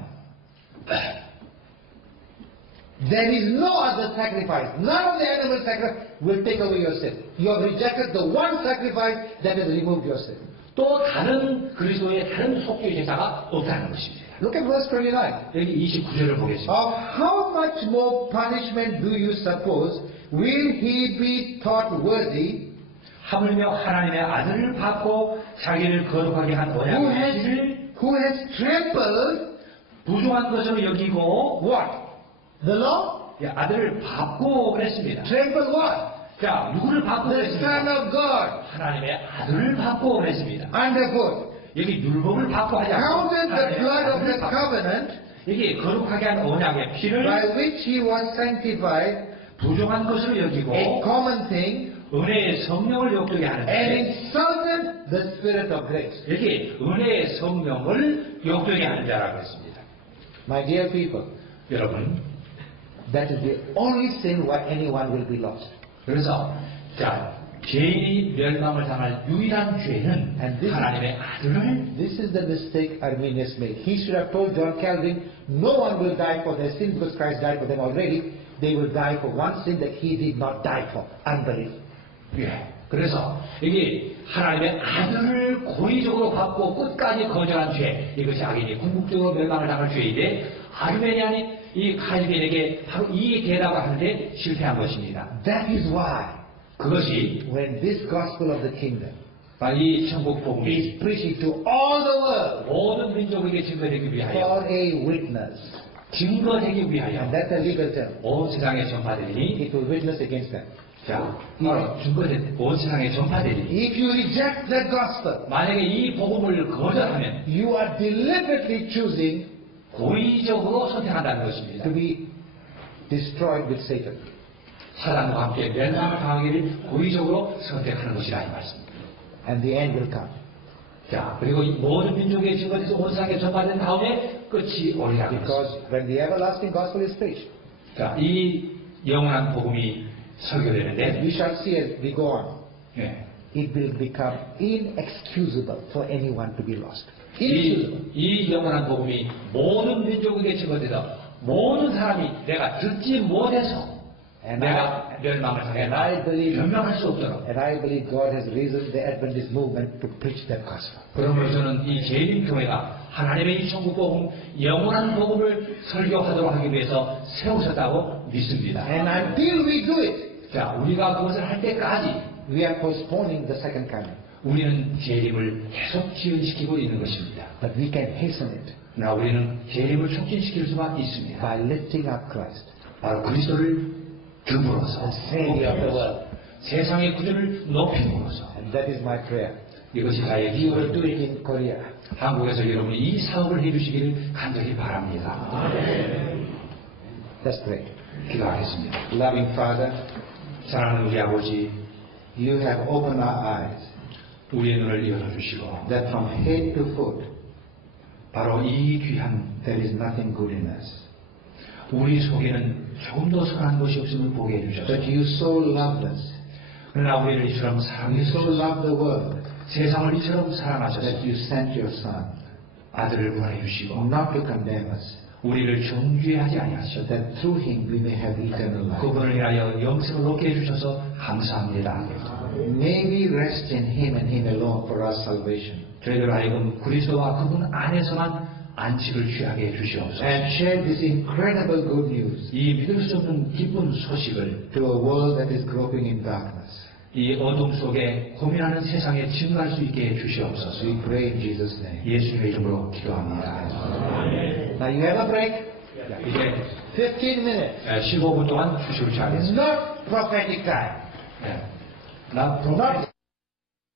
there is no other sacrifice. None of the animal sacrifice will take away your sin. You have rejected the one sacrifice that has removed your sin. 또 다른 그리스도의 다른 속죄 제사가 없다는 것입니다. Look at verse 29. 여기 29절을 보겠습니다. Of how much more punishment do you suppose will he be thought worthy 하물며 하나님의 아들을 받고 자기를 거룩하게 한 who 언약을 has trampled 부정한 것으로 여기고 what? The law? 아들을 받고 그랬습니다. Trampled what? 자, 누구를 받고 The Son 그랬습니다? of God. 하나님의 아들을 받고 그랬습니다. Underfoot. 여기 율법을 받고 하지 않고 Counted the 하나님의 blood of 아들을 the 받고 covenant 여기 거룩하게 한 언약의 피를 by which he was sanctified, 부정한 것으로 a 여기고 common thing, 은혜의 성령을 욕되게 and 하는데 insulted the Spirit of grace. 여기 은혜의 성령을 욕되게 하는 자라고 했습니다. My dear people, 여러분, that is the only sin why anyone will be lost. 그래서 자, 죄인이 멸망을 당할 유일한 죄는 And this- 하나님의 아들을 This is the mistake Arminius made. He should have told John Calvin, no one will die for their sins because Christ died for them already. They will die for one sin that he did not die for, unbelief. 예. 그래서 여기 하나님의 아들을 고의적으로 받고 끝까지 거절한 죄, 이것이 악인이 궁극적으로 멸망을 당할 죄인데 아르메니안이 이 칼빈에게 바로 이 대답을 하는데 실패한 것입니다. That is why 그것이 when this gospel of the kingdom 이 천국 복음이 is preached to all the world 모든 민족에게 증거되기 위하여 for a witness, 증거되기 and 위하여 that's a legal term, 온 세상에 전파되리니 it will witness against them. 자, 증거된 온 세상에 전파되리니 If you reject that gospel, 만약에 이 복음을 거절하면 you are deliberately choosing 고의적으로 선택한다는 것입니다. to be destroyed with Satan. 사단과 함께 멸망을 당하기를 고의적으로 선택하는 것이라 이 말씀입니다. And the end will come. 자, 그리고 이 모든 민족의 증거에서 온 세상에 전파된 다음에 끝이 오리라는 것입니다. Because when the everlasting gospel is preached, 자, 이 영원한 복음이 as 설교되는데 we shall see as we go on, 예, it will become inexcusable for anyone to be lost. Inexcusable. 이 영원한 복음이 모든 민족에게 증거돼서 모든 사람이 내가 듣지 못해서 내가 멸망을 당했다 변명할 수 없도록 And I believe God has risen the Adventist movement to preach that gospel. 그러므로 저는 이 재림교회가 하나님의 이 천국 복음 영원한 복음을 설교하도록 하기 위해서 세우셨다고 믿습니다. And until we do it, 자, 우리가 그것을 할 때까지 we are postponing the second coming. 우리는 재림을 계속 지연시키고 있는 것입니다. But we can hasten it 그러나 우리는 재림을 촉진시킬 수만 있습니다. by lifting up Christ, 바로 그리스도를 듬으로써 Savior of the world. 세상의 구주를 높임으로써 And that is my prayer. 이것이 나의 You will do 기도입니다. it in Korea. 한국에서 여러분이 이 사업을 해주시기를 간절히 바랍니다. Let's pray. 기도하겠습니다. Loving Father, 사랑하는 우리 아버지, you have opened our eyes 우리의 눈을 열어주시고 that from head to foot 바로 이 귀한 there is nothing good in us. 우리 속에는 조금도 선한 것이 없음을 보게 But 해주셔서 you so loved us. 그러나 우리를 이처럼 You so 사랑해주셔서 loved the world 세상을 이처럼 사랑하셔서 that you sent your Son, 아들을 보내주시고 not to condemn us, 우리를 정죄하지 아니하시고 so that through him we may have eternal life. 그분을 인하여 영생을 얻게 해주셔서 감사합니다. May we rest in him and him alone for our salvation, 저희들 하여금 그리스도와 그분 안에서만 안식을 취하게 해주시옵소서. and share this incredible good news 이 믿을 수 없는 기쁜 소식을 to a world that is groping in darkness. 이 어둠 속에 고민하는 세상에 증가할 수 있게 해주시옵소서. We pray in Jesus' name. 예수님의 이름으로 기도합니다. Now you have a break. 이제 15 minutes. 15분 동안 휴식을 It's 취하겠습니다. not prophetic time. 나 Not